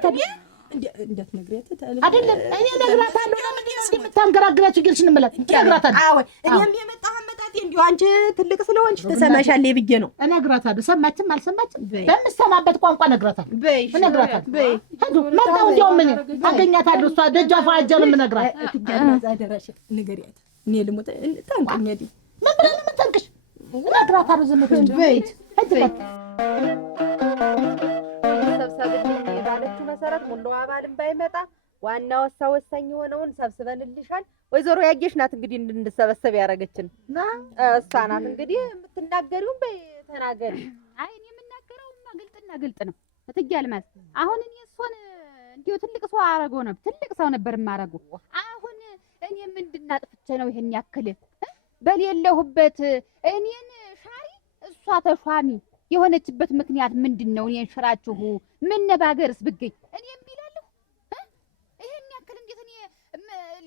እንዴት ነግሬያት አይደለም እኔ ነግራታለሁ። ለምን የምታንገራግራችሁ ግልሽ እንመላት ነግራታለሁ። አዎ እኔም የመጣሁ አመጣጤ እንዲያው አንቺ ትልቅ ስለሆንሽ ትሰማሻለሽ ብዬ ነው። እነግራታለሁ። ሰማችም አልሰማችም በምሰማበት ቋንቋ እነግራታለሁ። እነግራታለሁ። ሄዱ መጣው እንዲያው ምን አገኛታለሁ። እሷ ደጃፋ አጀንም እነግራት አደራሽ ንገሪያት። እኔ ልሞት ታንቀኛዲ ምን ብለን የምትንቅሽ እነግራታለሁ። ዝም በይ ሄድበት ሰብሰብልኝ ባለችው መሰረት ሙሉ አባልም ባይመጣ ዋና ወሳኝ የሆነውን ሰብስበንልሻል። ወይዘሮ ያጌሽ ናት እንግዲህ እንድንሰበሰብ ያደረገችን እሷ ናት። እንግዲህ የምትናገሪውን በይ ተናገሪ። አይ እኔ የምናገረውማ ግልጥ ነው። እትዬ አልማዝ አሁን እኔ እሷን እንዲሁ ትልቅ ሰው አረገው ነው ትልቅ ሰው ነበር የማረገው። አሁን እኔ ምንድን አጥፍቼ ነው ይሄን ያክል በሌለሁበት እኔን ሻሪ እሷ ተሿሚ የሆነችበት ምክንያት ምንድነው? እኔን ሽራችሁ ምን ነባገርስ ብገኝ እኔም ቢላለሁ ይሄን ያክል እንዴት እኔ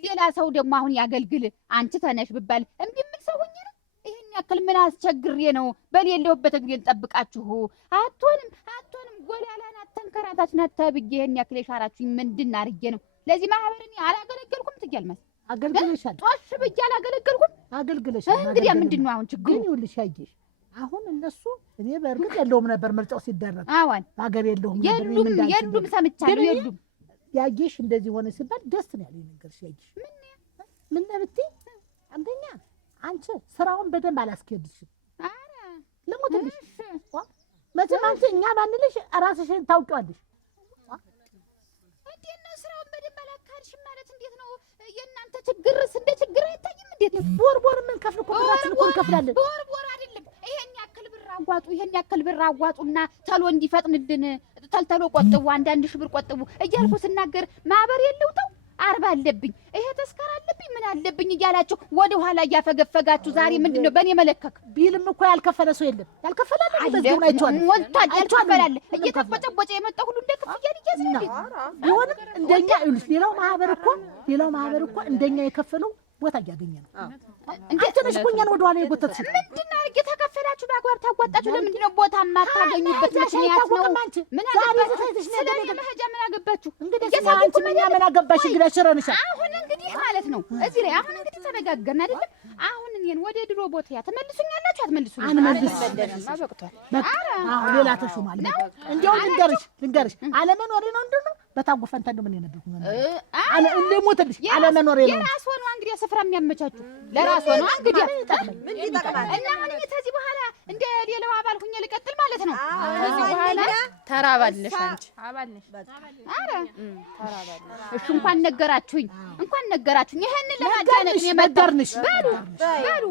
ሌላ ሰው ደግሞ አሁን ያገልግል አንቺ ተነሽ ብባል እምቢ ምን ሰው ሆኜ ነው? ይሄን ያክል ምን አስቸግሬ ነው በሌለሁበት እግሬን ጠብቃችሁ? አትሆንም ጎላላ ናት ተንከራታች ናት ተብዬ ይሄን ያክል የሻራችሁኝ ምንድን አድርጌ ነው? ለዚህ ማህበር እኔ አላገለገልኩም። ትያልማስ አገልግለሻል። ጦሽ ብዬ አላገለገልኩም። አገልግለሻል። እንግዲህ ምንድነው አሁን ችግሩ? ይኸውልሽ ያየሽ አሁን እነሱ እኔ በእርግጥ የለውም ነበር ምርጫው ሲደረግ አዋን ሀገር የለውም ነበር የሉም ሰምቻለሁ የሉም ያየሽ እንደዚህ ሆነ ሲባል ደስ ነው ያለኝ ነገር ሲያየሽ ምን ብትይ አንደኛ አንቺ ስራውን በደንብ አላስኬድሽም አረ ለሞትልሽ መቼም አንቺ እኛ ባንልሽ ራስሽን ታውቂዋለሽ እንዴት ነው ስራውን በደንብ አላካድሽም ማለት እንዴት ነው የእናንተ ችግርስ እንደ ችግር አይታይም እንዴት ነው ቦርቦር ምን ከፍል ኮራችን እኮ እንከፍላለን ቦርቦር አይደለም ይሄን ያክል ብር አዋጡና ተሎ እንዲፈጥንልን ተልተሎ ቆጥቡ አንዳንድ ሺህ ብር ቆጥቡ እያልኩ ስናገር ማህበር የለውተው 40 አለብኝ ይሄ ተስካር አለብኝ ምን አለብኝ እያላችሁ ወደ ኋላ እያፈገፈጋችሁ ዛሬ ምንድነው በእኔ መለከክ ቢልም እኮ ያልከፈለ ሰው የለም ያልከፈላለ እንደዚህ አይቷል ወጣት ያልከፈላለ እየተቆጨቆጨ የመጣ ሁሉ እንደ ክፍያ ይያዝ ቢሆንም እንደኛ ይሉስ ሌላው ማህበር እኮ እንደኛ የከፈለው ቦታ ያገኘ ነው እንዴት ነሽ ኩኛን ወደ ኋላ የጎተትሽ ምንድነው አርገ ተከፈላችሁ በአግባብ ታጓጣችሁ ለምንድነው ቦታ ማታገኙበት ምክንያት ነው ምን አገባችሁ ስለኔ መሄጃ ምን አገባችሁ እንግዲህ አንቺ ምን አገባሽ እንግዲህ ሽረንሽ አሁን እንግዲህ ማለት ነው እዚህ ላይ አሁን እንግዲህ ተነጋገርን አይደለም አሁን እኔን ወደ ድሮ ቦታ ተመልሱኛላችሁ አትመልሱኝ አንመልስም አበቅቷል በቃ አሁን ሌላ ተሹማል እንደው ልንገርሽ አለመኖሬ ነው እንደው በታጎፈንታ እንደምን የነበርኩ አለ እንደሞተልሽ አለመኖሬ ነው የራስ ሆኖ እንግዲህ ስፍራ የሚያመቻቹ ለራስ ሆኖ እንግዲህ ምን ይጠቅማል እና አሁን ከዚህ በኋላ እንደ ሌላው አባል ሁኜ ልቀጥል ማለት ነው ከዚህ በኋላ ተራባልሽ አንቺ አባልሽ አረ ተራባልሽ እሺ እንኳን ነገራችሁኝ ይሄን ለማዳነቅ ነው መደርንሽ በሉ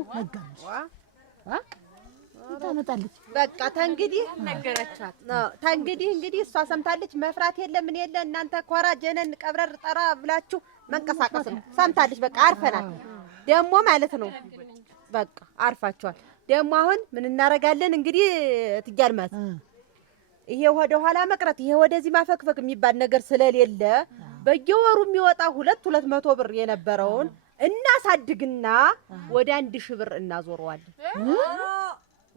ታመጣለች በቃ ተንግዲህ ነገራቻት ተንግዲህ እንግዲህ እሷ ሰምታለች መፍራት የለ ምን የለ እናንተ ኮራ ጀነን ቀብረር ጠራ ብላችሁ መንቀሳቀስ ነው ሰምታለች በቃ አርፈናል ደሞ ማለት ነው በቃ አርፋችኋል ደሞ አሁን ምን እናረጋለን እንግዲህ ትጃልማት ይሄ ወደ ኋላ መቅረት ይሄ ወደዚህ ማፈክፈክ የሚባል ነገር ስለሌለ በየወሩ የሚወጣ 200 ብር የነበረውን እናሳድግና ወደ 1000 ብር እናዞረዋለን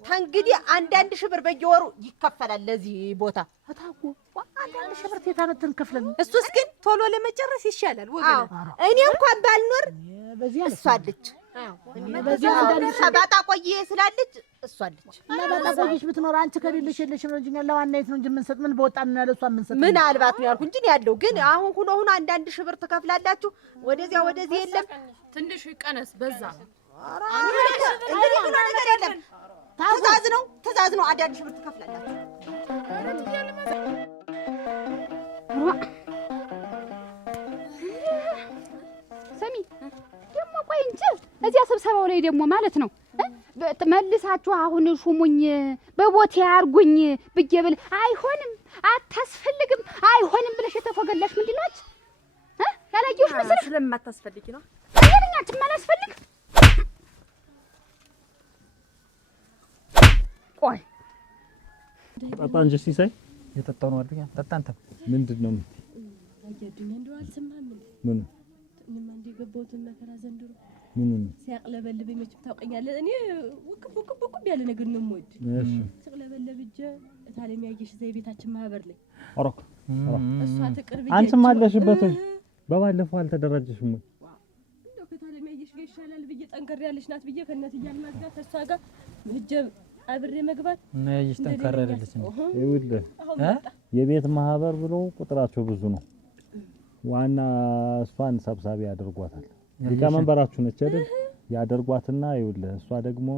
ታንግዲህ አንዳንድ ሺህ ብር በየወሩ ይከፈላል ለዚህ ቦታ አታውቁ አንዳንድ ሺህ ብር ተታነተን ከፍለን እሱስ ግን ቶሎ ለመጨረስ ይሻላል ወገን እኔ እንኳን ባልኖር በዚህ እሷለች በዚህ አንዳንድ ሰባጣ ቆየ ስላለች እሷለች ሰባጣ ቆየሽ ብትኖር አንቺ ከሌለሽ የለሽም ነው እንጂ ለዋናይት ነው እንጂ ምን ሰጥ ምን በወጣና ለሷ ምን ሰጥ ምን አልባት ነው ያልኩ እንጂ ያለው ግን አሁን ሁሉ አንዳንድ ሺህ ብር ትከፍላላችሁ ወደዚህ የለም ትንሽ ይቀነስ በዛ ነገር የለም ትእዛዝ ነው አንዳንድ ሺህ ብር ትከፍላላችሁ ሰሚ ደግሞ ቆይ እንጂ እዚያ ስብሰባው ላይ ደግሞ ማለት ነው መልሳችሁ አሁን ሹሙኝ በቦቴ አርጉኝ ብዬ ብል አይሆንም አታስፈልግም አይሆንም ብለሽ የተፎገለሽ ምንድነው ያላየሁሽ መሰለሽ ስለማታስፈልጊ ነው አይደኛት ማላስፈልግ ቆይ ጠጣ እንጂ ሲሳይ የጠጣው ነው አድርጋ ጠጣንተ ምንድነው አየዱኝ እንደው አልሰማም ምን እኔማ እንደገባሁትን መከራ ዘንድሮ ምን ሲያቅለበልበኝ መቼም ታውቀኛለህ እኔ ውቅብ ያለ ነገር ነው የምወድ እሺ ሲያቅለበልብጀ ታለም ያየሽ ዘይ ቤታችን ማህበር ላይ አሮክ እሷ ተቅርብ አንቺም አለሽበት ወይ በባለፈው አልተደራጀሽም ወይ እንደው ከታለም ያየሽ ጋር ይሻላል ብዬ ጠንከር ያለሽ ናት ብዬ ከነት እያልናት ጋር ተሷ ጋር ምህጀ አብሬ መግባት እና ያየሽ ጠንከር ያለች ነው ይኸውልህ የቤት ማህበር ብሎ ቁጥራቸው ብዙ ነው ዋና እሷን ሰብሳቢ ያደርጓታል ሊቀመንበራችሁ ነች አይደል ያደርጓትና ይኸውልህ እሷ ደግሞ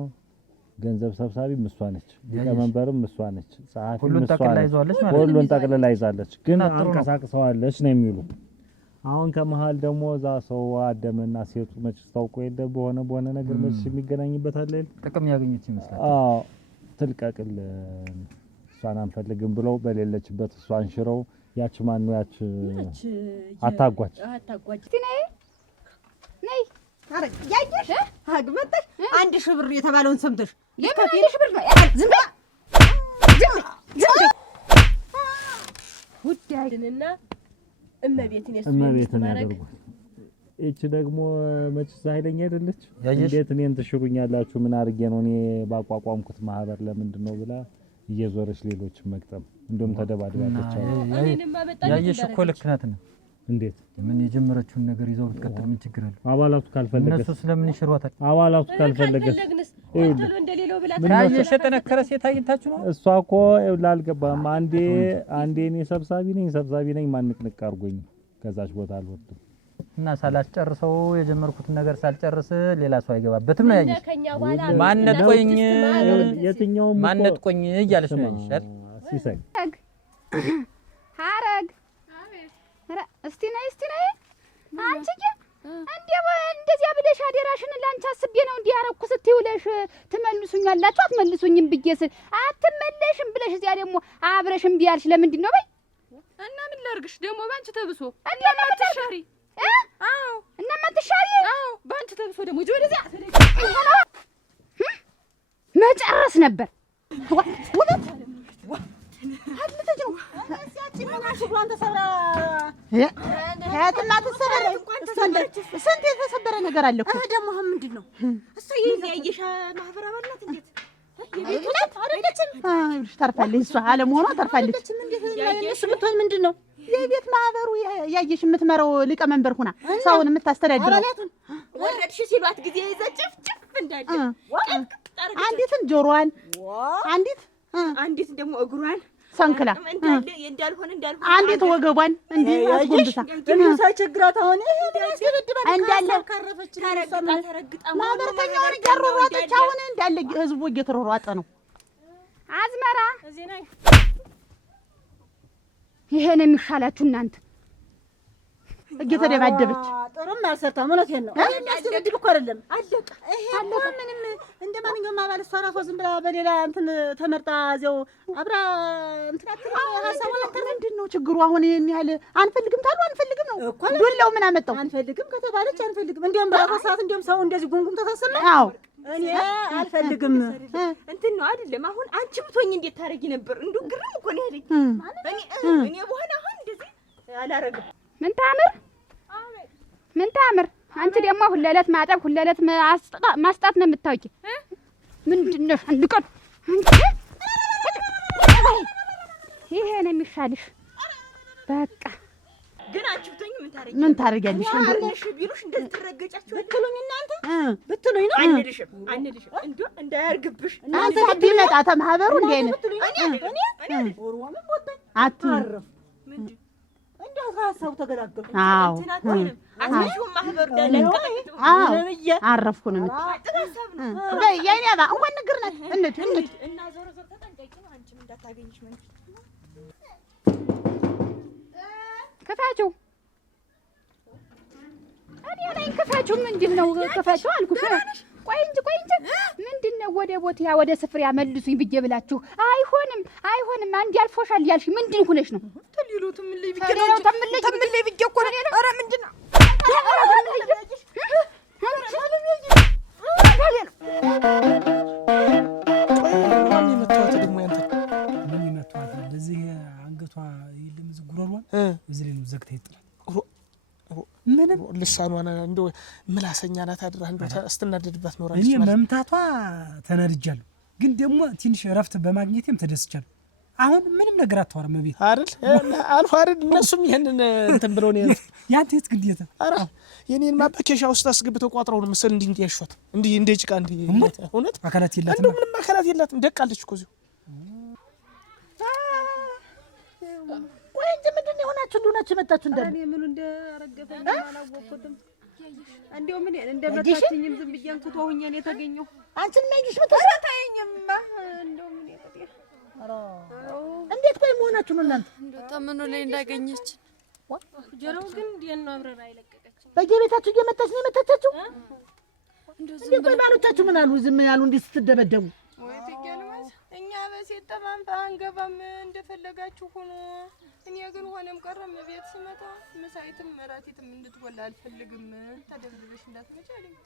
ገንዘብ ሰብሳቢም እሷ ነች ሊቀመንበርም እሷ ነች ጸሐፊም እሷ ነች ሁሉን ጠቅልላ ይዛለች ግን አንቀሳቅሰዋለች ነው የሚሉ አሁን ከመሃል ደግሞ እዛ ሰው አደመና ሴቱ መች ታውቆ የለ በሆነ ነገር መች የሚገናኝበት አለ ጥቅም ያገኘች ይመስላል አዎ ትልቀቅል እሷን አንፈልግም ብለው በሌለችበት እሷን ሽረው ያች ማን ነው ያች አታጓች ነይ አረግ ያየሽ አግመጣሽ 1000 ብር የተባለውን ሰምተሽ ለምን 1000 ብር ነው ዝም ሁዳይንና እመቤትን ያደርጓል እቺ ደግሞ መች ኃይለኛ አይደለች እንዴት እኔን ትሽሩኛላችሁ ምን አርጌ ነው እኔ ባቋቋምኩት ማህበር ለምንድን ነው ብላ እየዞረች ሌሎች መቅጠም እንደውም ተደባድባለች እኔንማ በጣም ያየሽ እኮ ልክ ናት ነው እንዴት ምን የጀመረችውን ነገር ይዘው ልትቀጥል ምን ችግር አለ? አባላቱ ካልፈለገ እነሱ ስለምን ይሽሯታል? አባላቱ ካልፈለገ የጠነከረ ሴት አግኝታችሁ ነው? እሷ እኮ ላልገባም አንዴ እኔ ሰብሳቢ ነኝ ማንቅንቅ አድርጎኝ ከዛች ቦታ አልወጣም እና ሳላስጨርሰው የጀመርኩትን ነገር ሳልጨርስ ሌላ ሰው አይገባበትም ነው ያየሽ። ማነጥቆኝ እያለች ነው ያየሽ አይደል? ሲሳይ ሀረግ እስቲ ነይ አንቺ እንደዚያ ብለሽ አደራሽን ላንቺ አስቤ ነው እንዲህ ያረኩ ስትይውለሽ ትመልሱኛላችሁ አትመልሱኝም ብዬሽ አትመለሽም ብለሽ እዚያ ደግሞ አብረሽ እምቢ ያልሽ ለምንድን ነው? በይ እና ምን ላድርግሽ ደግሞ ባንቺ ተብሶ እንደማትሻሪ እንደማትሻሪ ባንቺ ተብሶ ደግሞ እጅ ወደዚያ መጨረስ ነበር ውበት አትልጅ ነው ያቺ ምናሽ ብሏን ተሰራ ያትና ተሰራ ስንት የተሰበረ ነገር አለ እኮ ደግሞ አሁን ምንድነው እሷ ያየሽ ማህበር አባል ናት እንዴት የቤት አይደለችም ይኸውልሽ ታርፋለች እሷ አለመሆኗ ታርፋለች እሱ የምትሆን ምንድነው የቤት ማህበሩ ያየሽ የምትመራው ሊቀመንበር ሁና ሰውን የምታስተዳድረው አባላቱን ወረድሽ ሲሏት ጊዜ ይዘጭፍ እንዳለ አንዲትን ጆሮዋን አንዲት ደግሞ እግሯን ሰንክላ እንዳልሆነ አንዲት ወገቧን እንዴ አስጎንብሳ ሳይቸግራት አሁን እንዳለ ካረፈች ተረግጣ ማህበርተኛውን እያሯሯጠች አሁን እንዳለ ህዝቡ እየተሯሯጠ ነው። አዝመራ እዚህ ነኝ። ይሄ ነው የሚሻላችሁ እናንተ እየተደባደበች ጥሩም አልሰርታም። እውነቴን ነው። የሚያስደብድብ እኮ አይደለም አለቀ። ይሄ ምንም እንደ ማንኛውም አባል እሷ እራሷ ዝም ብላ በሌላ እንትን ተመርጣ እዚያው አብራ እንትን ሀሳቡን ምንድን ነው ችግሩ? አሁን ይሄን ያህል አንፈልግም ታሉ አንፈልግም ነው ዱላው ምን አመጣው? አንፈልግም ከተባለች አንፈልግም። እንዲያውም በራሷ ሰዓት እንዲያውም ሰው እንደዚህ ጉንጉም ተሳሰለ። አዎ እኔ አልፈልግም እንትን ነው አይደለም። አሁን አንቺ ብትሆኝ እንዴት ታረጊ ነበር? እንደው ግርም እኮ ነው ያለኝ። እኔ በሆነ አሁን እንደዚህ አላረግም። ምን ታምር አንቺ ደግሞ ሁለለት ማጠብ ሁለለት ማስጣት ነው የምታውቂ። ምንድነው አንድ ቀን ይሄ ነው የሚሻልሽ። በቃ ግን አንቺ ብትሆኝ ምን ታረጊያለሽ? አንቺ ቢሉሽ እንደዚህ ትረገጫችሁ ብትሉኝ እናንተ ብትሉኝ ነው አንልሽም እንደው እንዳያርግብሽ እናንተ ቢመጣ ተማህበሩ እንዴ አይነት እኔ ወርዋም ወጣኝ አትረፍ ምንድን እንደው ሀሳቡ ተገላገልኩ። አዎ አትሽው ማህበሩ ደለቀ አረፍኩ ነው የምትለው። በይ የኔ አባ እንኳን ንግርነት እንድ እና ዞሮ ተጠንቀቂ ነው አንቺም እንዳታገኝሽ ምን ከፋችሁ እኔ ላይ ከፋችሁ ምንድነው ከፋችሁ አልኩሽ። ቆይ እንጂ ምንድነው ወደ ቦታያ ወደ ስፍራ መልሱኝ ብዬ ብላችሁ አይሆንም አንድ ያልፎሻል ያልሽ ምንድን ሆነሽ ነው? ተሊሉት ምን ላይ ብዬ ነው ተምልይ ብዬ እኮ ነው። ኧረ ምንድነው እዚህ ላይ ነው ዘግታ ይጥላል። ምንም ልሳኗን እንደው ምላሰኛ ናት አድራ እንደው አስተናደድባት ኖራለች ማለት እኔ መምታቷ ተናድጃለሁ፣ ግን ደግሞ ትንሽ እረፍት በማግኘቴም ተደስቻለሁ። አሁን ምንም ነገር አታወራም ቤት አይደል አልፎ አይደል እነሱም ይሄንን እንትን ብለው ነው ያንተ የት ግዴታ ኧረ የኔን ማበከሻ ውስጥ አስገብተው ቋጥረው ነው መሰል እንዲህ ያሸዋት እንዲህ እንደ ጭቃ እንዲህ እውነት አካላት የላትም። እንደው ምንም አካላት የላትም ደቃለች እኮ እዚሁ። ቆይ እንጂ ምንድን ነው የሆናችሁ? እንደሆናችሁ መጣችሁ እንዳለ እኔ ምኑ እንደረገፈኝ አላወቅኩትም። እንደው ምን እንደመታችኝም ዝም ብዬ እንትቶኝ እኔ ተገኘሁ። አንቺን ማይግሽ መታታየኝማ እንደው ምን ይፈጥ እንዴት ቆይ መሆናችሁ ነው እናንተ? እንደው ተምኑ ላይ እንዳገኘች ጀራው ግን ዲያና አብረራ አይለቀቀች። በየቤታችሁ እየመጣች ነው የመታቻችሁ? እንደው ቆይ ባሎቻችሁ ምን አሉ? ዝም ያሉ እንዴ ስትደበደቡ? ወይ ትገለማስ እኛ በሴት ተማምታ አንገባም እንደፈለጋችሁ ሆኖ። እኔ ግን ሆነም ቀረም ቤት ስመጣ ምሳይትም መራቲትም እንድትወላ አልፈልግም። ተደብድበሽ እንዳትመጪ አለኝ።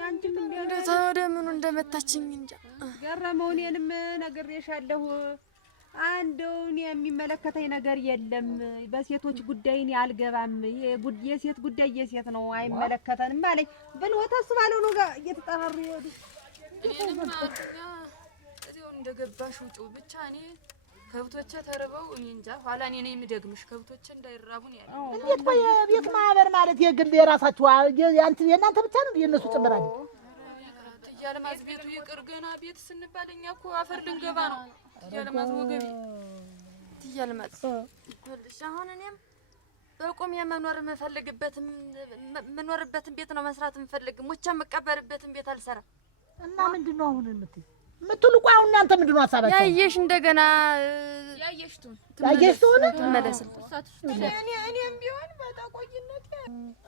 ያንቺም እንደዛ ወደ ምኑ እንደመታችኝ እንጃ። ገረመው። እኔንም ነግሬሻለሁ። አንዱን የሚመለከተኝ ነገር የለም። በሴቶች ጉዳይ እኔ አልገባም። የሴት ጉዳይ የሴት ነው አይመለከተንም አለኝ ብሎ ተስ ባለው ነው ጋር እየተጠራሩ ይወዱ እኔንም እዚያው እንደገባሽ ውጪው ብቻ እኔ ከብቶቼ ተርበው እኔ እንጃ ኋላ እኔ ነኝ የምደግምሽ ከብቶቼ እንዳይራቡ ነው ያለው። እንዴት ቆይ የቤት ማህበር ማለት የግል የራሳችሁ የእናንተ ብቻ ነው የእነሱ ጭምር አለ? ትያለማዝ ቤቱ ይቅር ገና ቤት ስንባል እኛ እኮ አፈር ልንገባ ነው። ትያለማዝ ወገቤ ትያለማዝ ልሽ አሁን እኔም በቁም የመኖር የምኖርበትን ቤት ነው መስራት የምፈልግ ሙቻ የምቀበርበትን ቤት አልሰራም። እና ምንድነው አሁን የምትሉ ቆይ አሁን እናንተ ምንድነው ሐሳባችሁ? ያየሽ እንደገና ያየሽቱን ተመለስል እኔም ቢሆን በጣቆይነት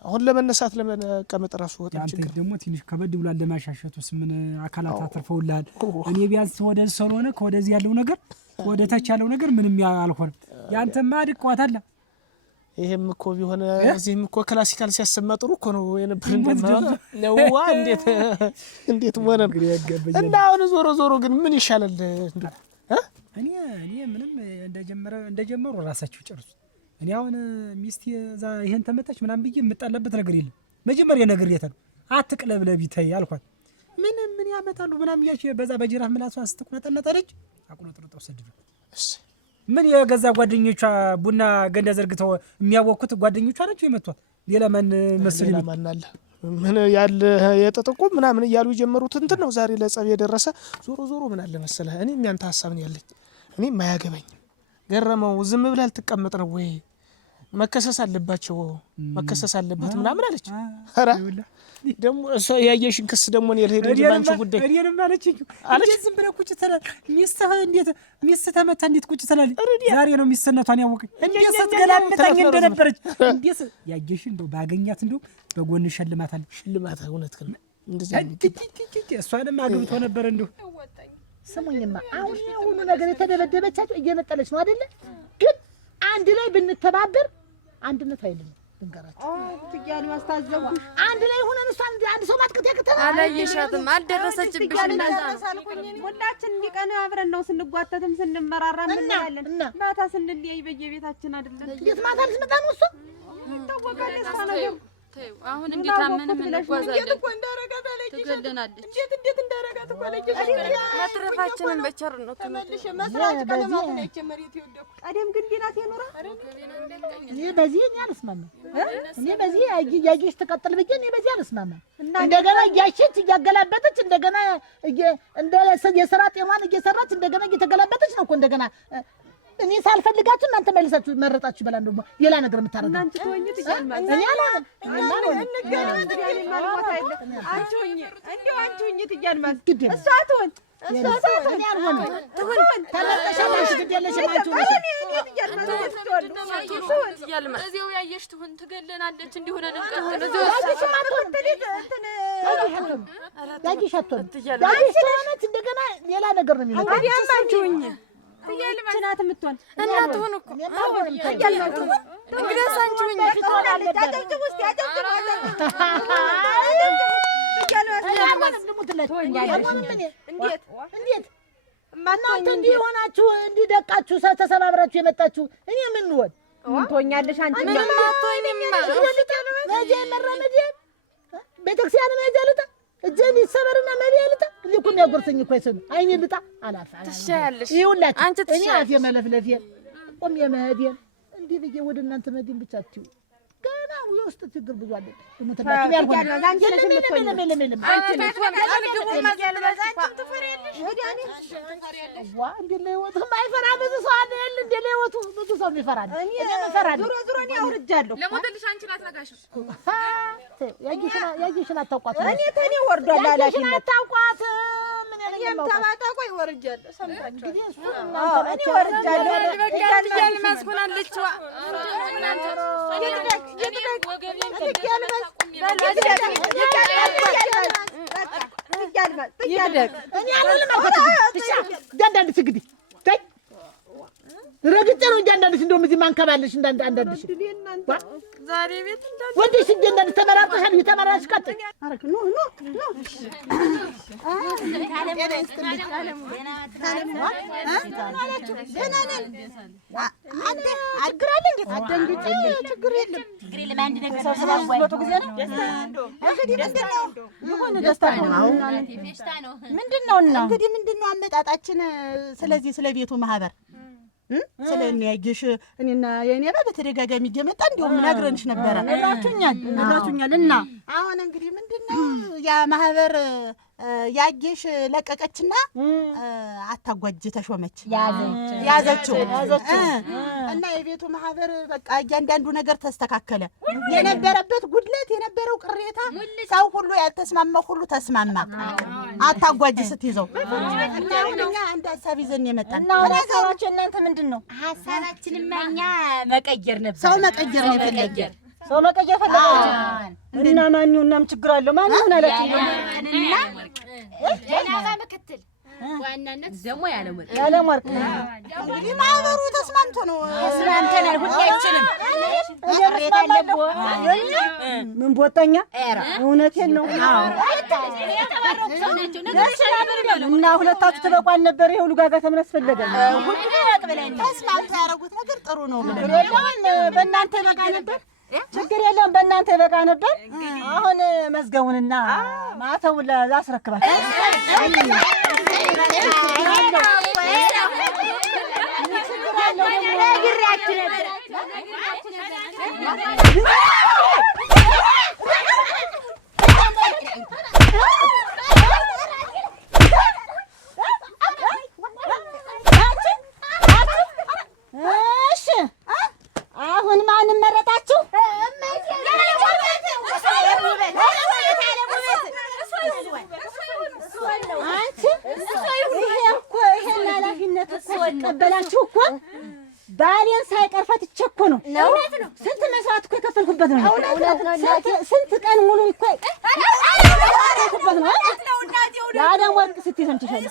አሁን ለመነሳት ለመቀመጥ ራሱ ወጣ ችግር ደግሞ ትንሽ ከበድ ብሏል። ለማሻሸቱስ ምን አካላት አትርፈውልሃል። እኔ ቢያንስ ወደዚህ ስለሆነ ከወደዚህ ያለው ነገር ወደ ታች ያለው ነገር ምንም አልሆነ። ያንተማ አድቋታል። ይሄም እኮ ቢሆን እዚህም እኮ ክላሲካል ሲያሰማ ጥሩ እኮ ነው የነበር እንደማ እንዴት ሆነ እና አሁን ዞሮ ግን ምን ይሻላል እንዴ? እኔ ምንም እንደጀመሩ ራሳችሁ ጨርሱ። እኔ አሁን ሚስቴ እዛ ይሄን ተመጣች ምናምን ብዬ የምጣለበት ነገር የለም። መጀመሪያ ነገር የተ ነው አትቅለብለቢ ተይ አልኳት። ምን ያመጣሉ ምናምን ያቺ በዛ በጅራፍ ምላሷ ስትቆነጠነጠለች አቁለጥርጠው ሰድዱ። ምን የገዛ ጓደኞቿ ቡና ገንዳ ዘርግተው የሚያወኩት ጓደኞቿ ናቸው የመቷት። ሌላ ማን መስል ማናለ ምን ያለ የጠጠቁ ምናምን እያሉ የጀመሩት እንትን ነው ዛሬ ለጸብ የደረሰ። ዞሮ ምን አለ መሰለህ እኔ የሚያንተ ሐሳብ ነው ያለኝ። እኔ ማያገባኝ ገረመው ዝም ብለህ ልትቀመጥ ነው ወይ? መከሰስ አለባቸው መከሰስ አለበት ምናምን አለች። አረ ደግሞ እሷ ያየሽን ክስ ደግሞ ነው የሄደ ባንቺ ጉዳይ እኔንም አለችኝ። እንዴት ዝም ብለህ ቁጭ ትላለህ? ሚስትህ ተመታ እንዴት ቁጭ ትላለህ? ዛሬ ነው ሚስትነቷን ያወቀኝ። እንዴት ስትገላምጠኝ እንደነበረች እንዴት ያየሽ እንደው ባገኛት እንደው በጎን ሸልማታል። ሽልማት እውነት ግን እንደዚህ እሷንም አግብቶ ነበር እንደው ስሙኝማ አሁን ሁሉ ነገር የተደበደበቻቸው እየነጠለች ነው አይደለ? ግን አንድ ላይ ብንተባበር አንድነት አይደለም ድንገራችሁ ትያሉ አስተዛውኩሽ አንድ ላይ ሆነን እሷ አንድ ሰው ማጥቅት ያከተና አላየሻትም አልደረሰችብሽ እና ሁላችን እንዲቀን አብረን ነው ስንጓተትም ስንመራራም እንላለን። ማታ ስንለያይ በየቤታችን አይደለም እንዴት ማታ ልትመጣ ነው እሷ ይታወቃል። እሷ ነው አሁን እንዴት አመንም እንጓዛለን ትገለናለች። እንዴት እንዳረጋት ቆለጅ መትረፋችንን በቸር ነው ተመልሽ መስራች ቀለማት ነው የመሬት ይወደቁ ቀደም ግን ዲናት የኖራ እኔ በዚህ አልስማማም። እኔ በዚህ ያየሽ ተቀጥል ብዬ እኔ በዚህ አልስማማም። እንደገና ያየሽ እያገላበጠች እንደገና እንደ የሥራ ጤማን እየሰራች እንደገና እየተገላበጠች ነው እኮ እንደገና እኔ ሳልፈልጋችሁ እናንተ መልሳችሁ መረጣችሁ ይበላል። ደግሞ ሌላ ነገር የምታረጉ እናንተ ተወኝት ይያልማል። እኔ አላለም አንቺ ይያልማል። እሷ ትሆን እኔ አልሆንም ትሆን ተመለሰሽ ግዴለሽ ማንቺ ነው ይያልማል። እዚያው ያየሽ ትሆን ትገለናለች። እንዲሆነ ንቀጥል እዚያው ያጂሻቶን ያጂሻቶን እንደገና ሌላ ነገር ነው የሚመጣው። ያማንቺኝ ትያልማት የምትሆን እናቱን እኮ ያልማት እንግዲህ ሳንቺኝ ትሆናለች። አጨብጭብ ውስጥ ያጨብጭብ እንዴት እናንተ እንዲህ ሆናችሁ እንዲህ ደቃችሁ ተሰባብራችሁ የመጣችሁ እኔ ምን ልሆን ምን ትሆኛለሽ አንቺ? ምን አትሆኝም መቼ መራመድ ቤተክርስቲያን መሄጃ ልጣ እጄን ይሰበርና መሄጃ ልጣ እኮ የሚያጎርሰኝ እኮ አይሰሙ አይኔ ልጣ አላፋ ትሻያለሽ ይኸውላችሁ አንቺ እኔ አፍ የመለፍለፌ ቆም የመሄዴን እንዲህ ብዬ ወደ እናንተ መሄዴን ብቻ አትዩ። ገና ውስጥ ችግር ብዙ አለ። ተመተባችሁ ያልሆነ አንቺ ነሽ የምትሆኝ አንቺ ነሽ እንዴት ለህይወቱ የማይፈራ ብዙ ሰው አለ። የለ እንዴ ለህይወቱ ብዙ ሰው ይፈራል። እኔ እፈራለሁ። ዙሮ እኔ አውርጃለሁ። ለሞተልሽ አንቺን አትረጋሽም። ያየሽን አታውቋትም። እኔ ተኔ ወርዷል ኃላፊነት አታውቋትም። ምን እኔም ተባጣቆ ወርጃለሁ። ሰምታችሁ እንግዲህ እሱ እኔ ወርጃለሁ። ትያልማዝ ሆናለች እናንተ ረግጬ ነው እንጂ አንዳንድሽ እንደውም እዚህ ማንከባለሽ አንዳንድሽ ዛሬ ቤት እንዳለ ወንድሽ እንጂ አንዳንድ ተመራርጠሻል። እየተመራሽ ቀጥል አረክ ኑ ምንድነው አመጣጣችን? ስለዚህ ስለ ቤቱ ማህበር ስለኔ ያየሽ እኔና የኔባ በተደጋጋሚ እየመጣ እንደውም ነግረንሽ ነበረ። ነግራችሁኛል። እና አሁን እንግዲህ ምንድነው ያ ማህበር ያየሽ ለቀቀችና አታጓጅ ተሾመች ያዘችው እና የቤቱ ማህበር በቃ እያንዳንዱ ነገር ተስተካከለ። የነበረበት ጉድለት የነበረው ቅሬታ ሰው ሁሉ ያልተስማማው ሁሉ ተስማማ። አታጓጅ ስትይዘው እና አሁን እኛ አንድ ሀሳብ ይዘን የመጣን እና ሀሳባችሁ እናንተ ምንድነው? ሀሳባችንማ እኛ መቀየር ነበር። ሰው መቀየር ነው የፈለገ ሰው መቀየር ፈለጋችሁ እና ማን ይሁንናም ችግር አለው? ማን ይሁን አላችሁ? እና ጀናባ ምክትል ዋናነት ደግሞ ያለ ወርቅ እንግዲህ ማህበሩ ተስማምቶ ነው። ተስማምተናል ሁላችንም። ቅሬታ አለቦ ምን ቦታኛ እውነቴን ነው። እና ሁለታችሁ ተበቋል ነበር። ይሄ ሁሉ ጋጋ ተምረስ ፈለገ ሁሉ ያቅበላኝ ተስማምቶ ያደረጉት ነገር ጥሩ ነው። በእናንተ በቃ ነበር። ችግር የለውም። በእናንተ በቃ ነበር። አሁን መዝገቡንና ማተውን ላስረክባችሁ። አሁን ማን መረጣችሁ? ይሄን ኃላፊነት ተቀበላችሁ እኮ ባሌን ሳይቀር ፈትቼ እኮ ነው። ስንት መስዋዕት እኮ የከፈልኩበት ነው። ስንት ቀን ሙሉ እኮ የከፈልኩበት ነው። ያለም ወርቅ ስትይ ሰምተሻል።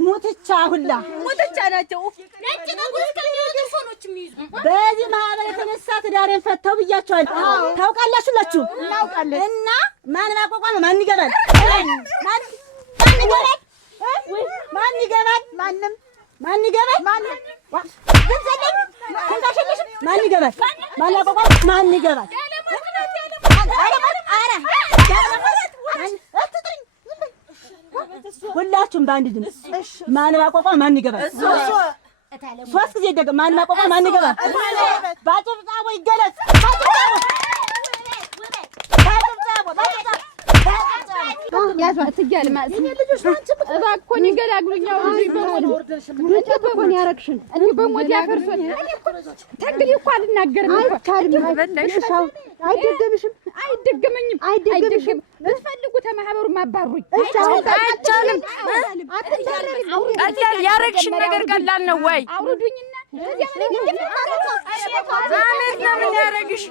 ሙትቻ ሁላ ሙትቻ ናቸው። ነጭ ንጉስ ከሚወጡ ፎኖች የሚይዙ በዚህ ማህበር የተነሳ ትዳሬን ፈተው ብያቸዋለሁ። ታውቃላችሁ ሁላችሁ እናውቃለን። እና ማን ማቋቋም ማን ይገባል? ማን ይገባል? ማን ይገባል? ማንም ማን ይገባል? ማንም ማን ይገባል? ማን ያቋቋም ማን ይገባል? ሁላችሁም በአንድ ድምፅ ማን ማቋቋም ማን ይገባል? ሶስት ጊዜ ደገም ማን ማቋቋም ማን ይገባል? ባጭብጫቦ ይገለጽ። ያዟት እያለ ማለት ነው። ልጆች ናቸው። እባክዎን ይገላግሉኝ። በሞት ያረግሽን እኔ በሞት ያፈርሶኝ ተንግዲህ እኮ አልናገርም እኮ አይደገምሽም። አይደገመኝም። አይደገምሽም። ብትፈልጉ ተማህበሩ ማባሩኝ አይቻልም። ቀላል ያረግሽን ነገር ቀላል ነው ወይ? አውርዱኝና እዚያ ምን ያረግሽ?